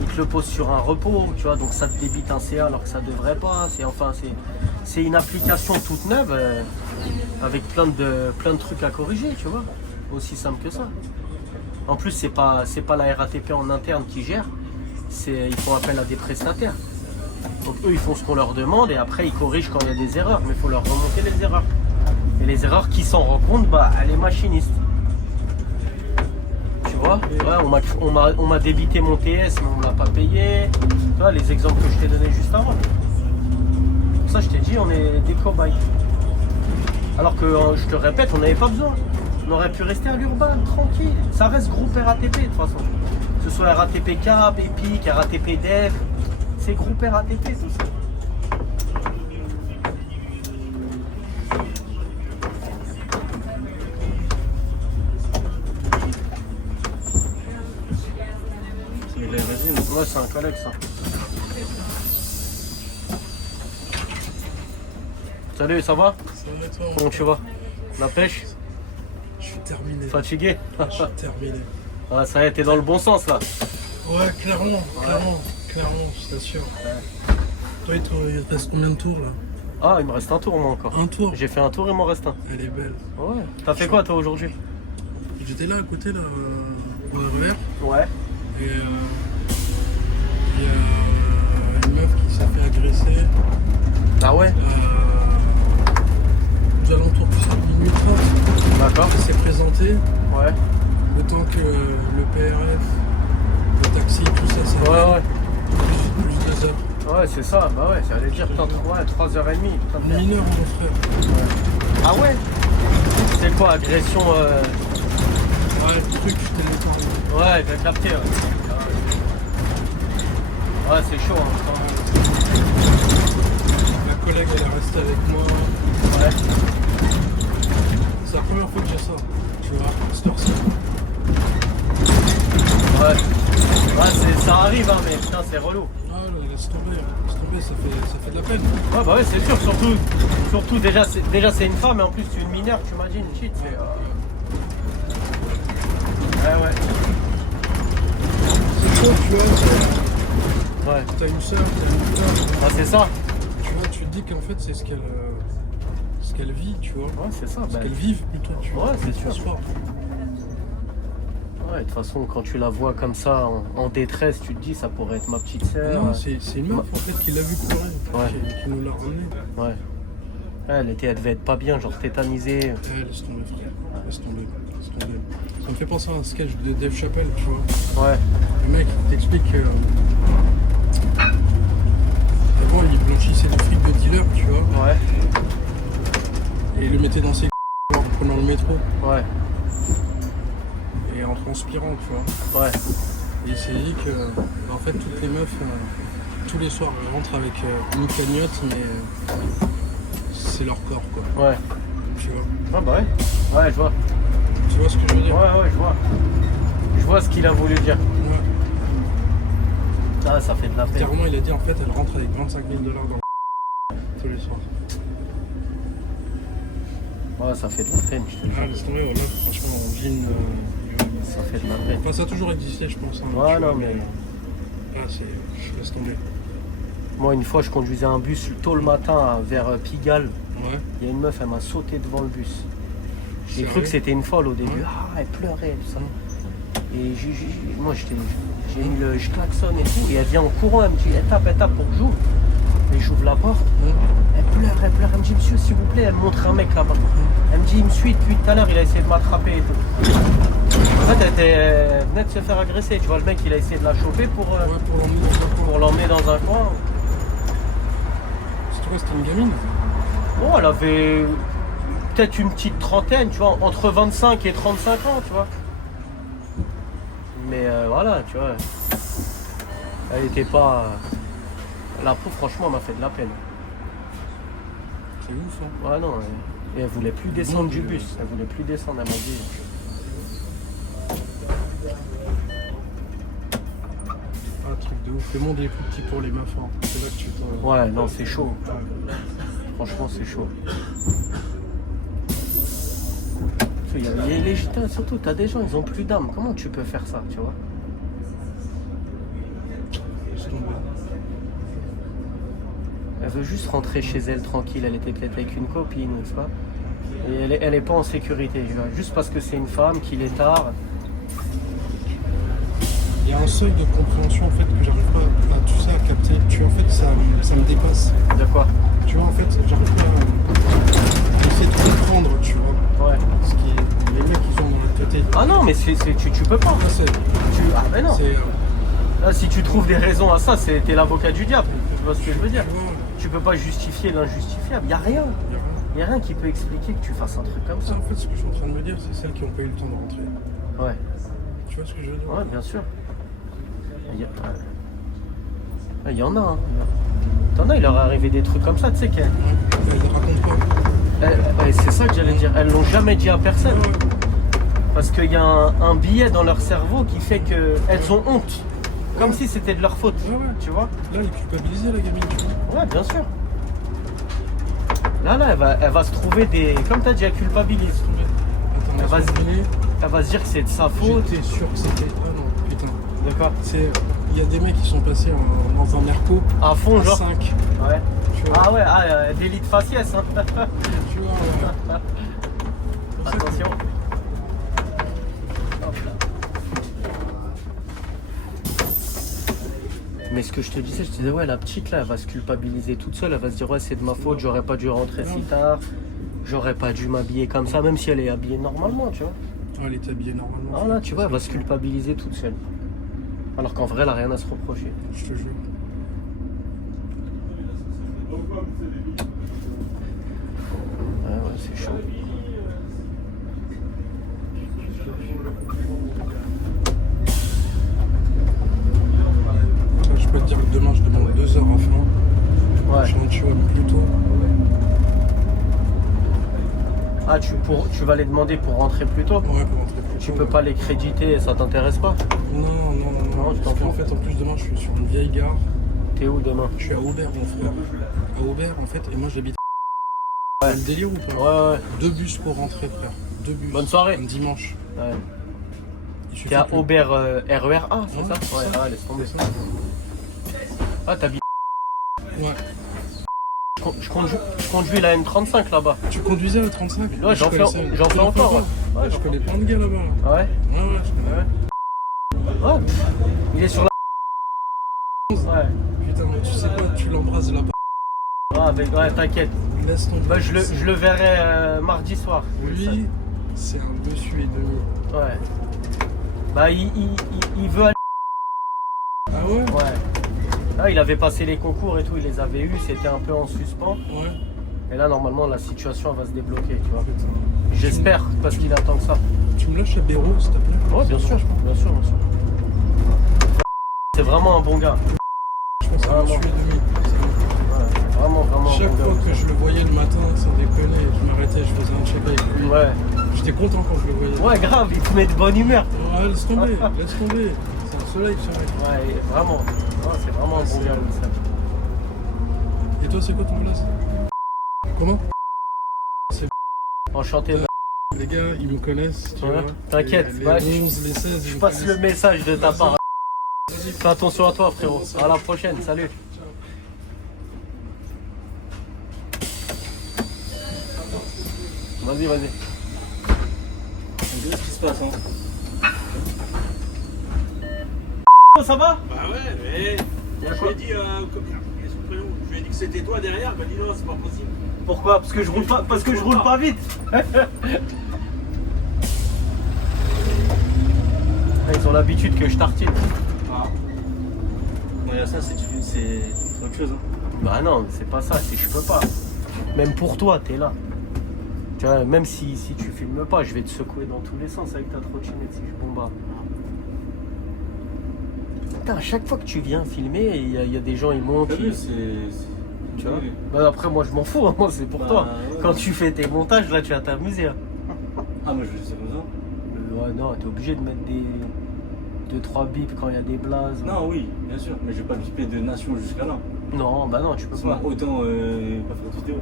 il te le pose sur un repos, tu vois, donc ça te débite un CA alors que ça devrait pas. C'est une application toute neuve avec plein de trucs à corriger, tu vois. Aussi simple que ça. En plus, c'est pas la RATP en interne qui gère, ils font appel à des prestataires. Donc eux, ils font ce qu'on leur demande et après ils corrigent quand il y a des erreurs, mais il faut leur remonter les erreurs. Et les erreurs, qui s'en rendent compte, les machinistes. Tu vois, ouais, on m'a débité mon TS, mais on ne l'a pas payé. Tu vois, les exemples que je t'ai donnés juste avant. Pour ça, je t'ai dit, on est des cobayes. Alors que, je te répète, on n'avait pas besoin. On aurait pu rester à l'urbain, tranquille. Ça reste groupe RATP de toute façon. Que ce soit RATP Cap, Epic, RATP Dev, c'est groupe RATP tout ça. Ouais, c'est un collègue ça. Salut, ça va? Ça va toi? Comment tu vas? La pêche? Je suis terminé. Fatigué? Je suis terminé. Ouais, ça y est, t'es dans le bon sens là. Ouais, clairement, je t'assure. Toi, il te reste combien de tours là? Ah, il me reste un tour moi encore. Un tour? J'ai fait un tour, il m'en reste un. Elle est belle. Ouais. T'as fait quoi toi aujourd'hui? J'étais là à côté, là, au RER. Ouais. Et il y a une meuf qui s'est fait agresser. Ah ouais? Aux alentours de 5 minutes. D'accord. Elle s'est présentée. Ouais. Le temps que le PRF, le taxi, tout ça, ça Ouais, ouais. plus 2 heures. Ouais, c'est ça. Bah ouais, ça allait dire putain, 3h30. Putain, Mineur, mon frère. Ah ouais? C'est quoi, agression Ouais, le truc, je t'ai longtemps. Ouais, t'as capté. Ouais, c'est chaud. Hein, Ma collègue, elle est restée avec moi. ouais. C'est la première fois que j'ai ça. Tu vois, cette heure-ci. Ouais, ça arrive, hein, mais putain, c'est relou. Ah, là, laisse tomber, ça fait de la peine. Ouais, bah ouais, c'est sûr, surtout déjà c'est une femme, et en plus c'est une mineure, tu imagines, une shit, c'est... Ouais, ouais. C'est quoi, tu vois, Ouais. t'as une soeur, t'as une frère. Ah, c'est ça. Tu vois, tu te dis qu'en fait, c'est ce qu'elle vit, tu vois. Ouais, c'est ça. Ce Bah, qu'elle vive plutôt, tu vois. Ouais, c'est sûr. Soir. ouais, de toute façon, quand tu la vois comme ça, en détresse, tu te dis, ça pourrait être ma petite sœur. Non, c'est une meuf en fait qui l'a vu pleurer, Ouais. qui nous l'a ramené. Ouais. Ouais, elle devait être pas bien, genre tétanisée. Laisse tomber, frère. Laisse tomber. Ça me fait penser à un sketch de Dave Chappelle, tu vois. Ouais. Le mec il t'explique que avant il blanchissait du fric de dealer, tu vois, Ouais. et il le mettait dans ses en prenant le métro Ouais. et en transpirant, tu vois. Ouais. Et il s'est dit que en fait toutes les meufs tous les soirs elles rentrent avec une cagnotte, mais c'est leur corps, quoi. Ouais. Tu vois. Ouais, bah ouais. Ouais, je vois. Tu vois ce que je veux dire? Ouais, je vois. Je vois ce qu'il a voulu dire. Ouais. Ah, ça fait de la peine. Clairement, il a dit en fait, elle rentre avec 25 000 $ dans le tous les soirs. Ouais, ça fait de la peine, je te Ah, jure. laisse tomber, voilà, franchement, on vit une. Ça fait de la peine. Enfin, ça a toujours existé, je pense. Hein, Ouais, tu non, vois, mais... Là, c'est. Je laisse tomber. Moi, une fois, je conduisais un bus tôt le matin vers Pigalle. Ouais. Il y a une meuf, elle m'a sauté devant le bus. J'ai C'est cru vrai que c'était une folle au début. Ouais. Ah, elle pleurait, tout ça. Et moi, j'ai mis je klaxonne et tout. Et elle vient en courant, elle me dit, elle tape pour que j'ouvre. Et j'ouvre la porte. Ouais. Elle pleure. Elle me dit, monsieur, s'il vous plaît, elle me montre un mec là-bas. Elle me dit, il me suit depuis tout à l'heure, il a essayé de m'attraper et tout. En fait, elle venait de se faire agresser. Tu vois, le mec, il a essayé de la choper pour l'emmener dans un coin. C'est quoi, c'était une gamine? Bon, elle avait peut-être une petite trentaine, tu vois, entre 25 et 35 ans, tu vois. Mais voilà, tu vois. Elle était pas... La pauvre, franchement, elle m'a fait de la peine. C'est ouf, hein. Ouais, non. Et elle voulait plus descendre du bus. Elle voulait plus descendre, elle m'a dit. Ah, truc de ouf. Le monde est plus petit pour les meufs, hein. C'est là que tu t'en. Ouais, non, c'est chaud. Franchement, c'est chaud. Il les gitans, surtout, t'as des gens, ils ont plus d'âme. Comment tu peux faire ça, tu vois? Elle veut juste rentrer chez elle tranquille. Elle était peut-être avec une copine, n'est-ce pas? Et elle est pas en sécurité, tu vois. Juste parce que c'est une femme, qu'il est tard. Il y a un seuil de compréhension en fait que j'arrive pas à tout ça à capter. Tu vois, en fait, ça me dépasse. De quoi? Tu vois, en fait, j'arrive pas à essayer de comprendre, tu vois. Ouais. Ce qui est les mecs qui sont dans l'autre côté. Ah non, mais tu peux pas. Ah mais non. Là, si tu trouves des raisons à ça, t'es l'avocat du diable. Tu vois ce que je veux dire? Tu peux pas justifier l'injustifiable. Y a rien. Y a rien qui peut expliquer que tu fasses un truc comme ça. En fait, ce que je suis en train de me dire, c'est celles qui n'ont pas eu le temps de rentrer. Ouais. Tu vois ce que je veux dire? Ouais, bien sûr. Il y en a. Hein. T'en as, il leur est arrivé des trucs comme ça, tu sais qu'elles. Elles ne racontent pas. C'est ça que j'allais dire. Elles l'ont jamais dit à personne. Parce qu'il y a un billet dans leur cerveau qui fait qu'elles ont honte. Comme si c'était de leur faute. Ouais. Tu vois? Là, elle est culpabilisée, la gamine, tu vois. Ouais, bien sûr. Là, elle va se trouver des. Comme t'as dit, elle culpabilise. Elle va se dire que c'est de sa faute. J'étais sûr que c'était. Ah non, putain. D'accord. Il y a des mecs qui sont passés dans un Merco. À fond, genre. 5. Ouais. Tu vois. Ah ouais, délit de faciès. Hein. Tu vois. Attention. Hop là. Mais ce que je te disais, ouais, la petite là, elle va se culpabiliser toute seule, elle va se dire ouais, c'est de ma faute, j'aurais pas dû rentrer si tard, j'aurais pas dû m'habiller comme ça, même si elle est habillée normalement, tu vois. Elle est habillée normalement. Ah là, tu vois, elle va se culpabiliser toute seule. Alors qu'en vrai, elle a rien à se reprocher. Je te jure. Ouais, c'est chaud. Je peux te dire que demain, je demande 2 heures à fin. Ouais. Je rentre chez moi plus tôt. Ah, tu vas les demander pour rentrer plus tôt? Ouais, pour rentrer plus tôt. Tu peux pas les créditer, ça t'intéresse pas? Non, tu t'en parce qu'en fous. fait, en plus, demain, je suis sur une vieille gare. T'es où demain? Je suis à Aubert, mon frère. À Aubert, en fait, et moi, j'habite. Ouais. Le délire ou pas? Ouais. 2 bus pour rentrer, frère. 2 bus. Bonne soirée. Un dimanche. Ouais. Il suffit T'es à que- Aubert RER A, c'est Ouais, ça? c'est Ouais, ça. laisse tomber. C'est ça. Ah, t'habites. Ouais. Je conduis la N35 là-bas. Tu conduisais à 35? Ouais, j'en fais encore, ouais. Ouais, je connais plein de gars là-bas. Ah ouais? Ouais, je connais. Ouais. Il est sur la. Ouais. Putain, tu sais quoi, tu l'embrasses là-bas. Ouais, t'inquiète. Laisse tomber. Bah, je le verrai mardi soir. Lui, c'est un dessus et demi. Ouais. Bah, il veut aller. Ah ouais? Ouais. Là, il avait passé les concours et tout, il les avait eus, c'était un peu en suspens. Ouais. Et là, normalement, la situation elle va se débloquer, tu vois. Putain. J'espère, parce qu'il attend que ça. Tu me lâches à Béraud, s'il te plaît? Ouais, bien sûr. C'est vraiment un bon gars. Je pense à un dessus et demi. Ouais, vraiment un Chaque bon fois gars. que je le voyais le matin, sans déconner, je m'arrêtais, je faisais un check avec lui. Ouais. J'étais content quand je le voyais. Ouais, grave, il te met de bonne humeur. Ouais, laisse tomber, laisse tomber. C'est un soleil, ce mec. Ouais, vraiment. Ouais, c'est vraiment un bon gars, ça. Et toi, c'est quoi ton place? Comment? Enchanté. Les gars, ils me connaissent, tu Ouais, vois. t'inquiète, Les ouais, 11, les 16, Je ils me passe le connaissent. message de ta part. Fais attention à toi, frérot. À la prochaine, salut. Vas-y. Qu'est-ce qui se passe, hein? Oh, ça va? Bah ouais, mais je lui ai dit, je lui ai dit que c'était toi derrière, il m'a dit non, c'est pas possible. Pourquoi? Parce que je roule pas vite. Ils ont l'habitude que je tartine. Ah. Non, ça, c'est autre chose. Hein. Bah non, c'est pas ça, c'est que je peux pas. Même pour toi, t'es là. Tu vois, même si tu filmes pas, je vais te secouer dans tous les sens avec ta trottinette si je bombarde. Putain, à chaque fois que tu viens filmer, il y a des gens, ils montent. T'as vu, Tu vois. Bah après, moi je m'en fous, hein, moi c'est pour toi. Ouais. Quand tu fais tes montages, là tu vas t'amuser. Hein. Ah, moi je fais ça comme ça. Ouais, non, t'es obligé de mettre des 2-3 bips quand il y a des blazes. Non, oui, bien sûr, mais je vais pas biper de nation jusqu'à là. Non, bah non, tu peux Sinon, pas. autant pas faire de vidéo.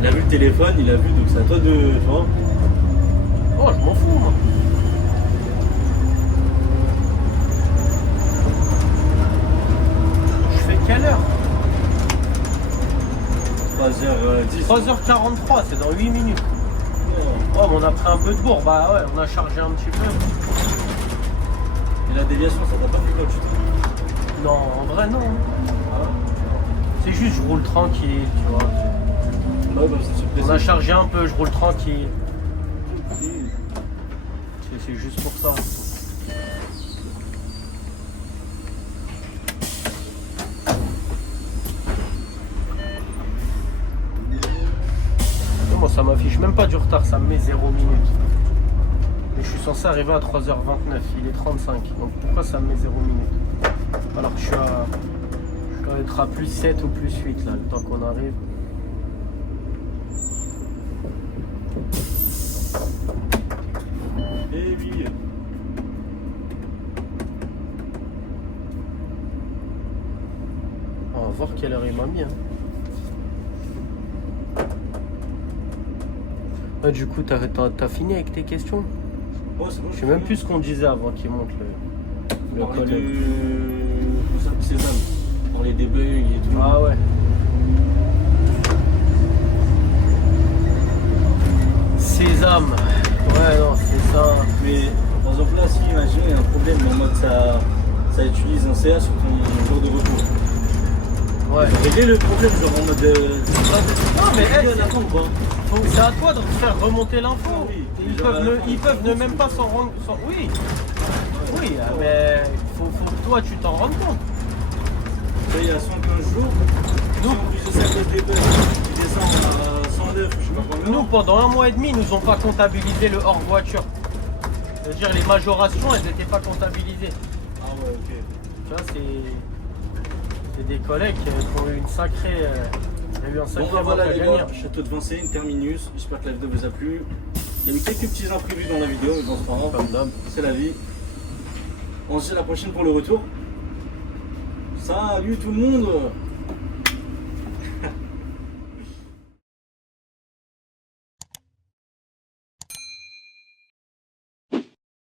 Il a vu? téléphone, il a vu, donc c'est à toi de. Tu vois. Oh, je m'en fous, moi. Je fais quelle heure? 3h10. 3h43, c'est dans 8 minutes. Oh, mais on a pris un peu de bourre. Bah ouais, on a chargé un petit peu. Et la déviation, ça t'a pas fait quoi, tu te. Non, en vrai, non. C'est juste, je roule tranquille, tu vois. Ouais, bah, c'est On a chargé un peu, je roule tranquille. C'est juste pour ça. Non, moi ça m'affiche même pas du retard, ça me met 0 minutes. Et je suis censé arriver à 3h29, il est 35. Donc pourquoi ça me met 0 minutes? Alors que je dois être à plus 7 ou plus 8 là, le temps qu'on arrive. Et puis. On va voir quelle heure il m'a mis. Hein. Ah, du coup, t'as fini avec tes questions? Oh, c'est bon. Je sais même plus ce qu'on disait avant qu'il monte le On collègue. Comment ça s'appelle, Sésame. On les débug et tout. Ah ouais. Sésame. Ouais, non, c'est ça. Mais par exemple là, si imagine il y a un problème en mode ça utilise un CA sur ton jour de repos. Ouais. Régler le problème genre en mode Non, mais hey, attendre quoi. c'est à toi de faire remonter l'info. Ah oui. Ils peuvent ne même pas s'en rendre compte. Oui. Oui, mais faut que toi tu t'en rendes compte. Là, il y a 115 jours. Nous- Si on plus de 50 débats, tu descends à 109, je sais pas combien. Nous, pendant 1 mois et demi, ils nous ont pas comptabilisé le hors voiture. C'est-à-dire les majorations, elles n'étaient pas comptabilisées. Ah ouais, ok. Tu vois, c'est des collègues qui ont eu une sacrée. Il y a eu un Bon, sacré bah voilà manque à les gagner. gars, Château de Vincennes, terminus. J'espère que la vidéo vous a plu. Il y a eu quelques petits imprévus dans la vidéo, mais bon, c'est pas grave. Comme d'hab. C'est la vie. On se dit à la prochaine pour le retour. Salut tout le monde!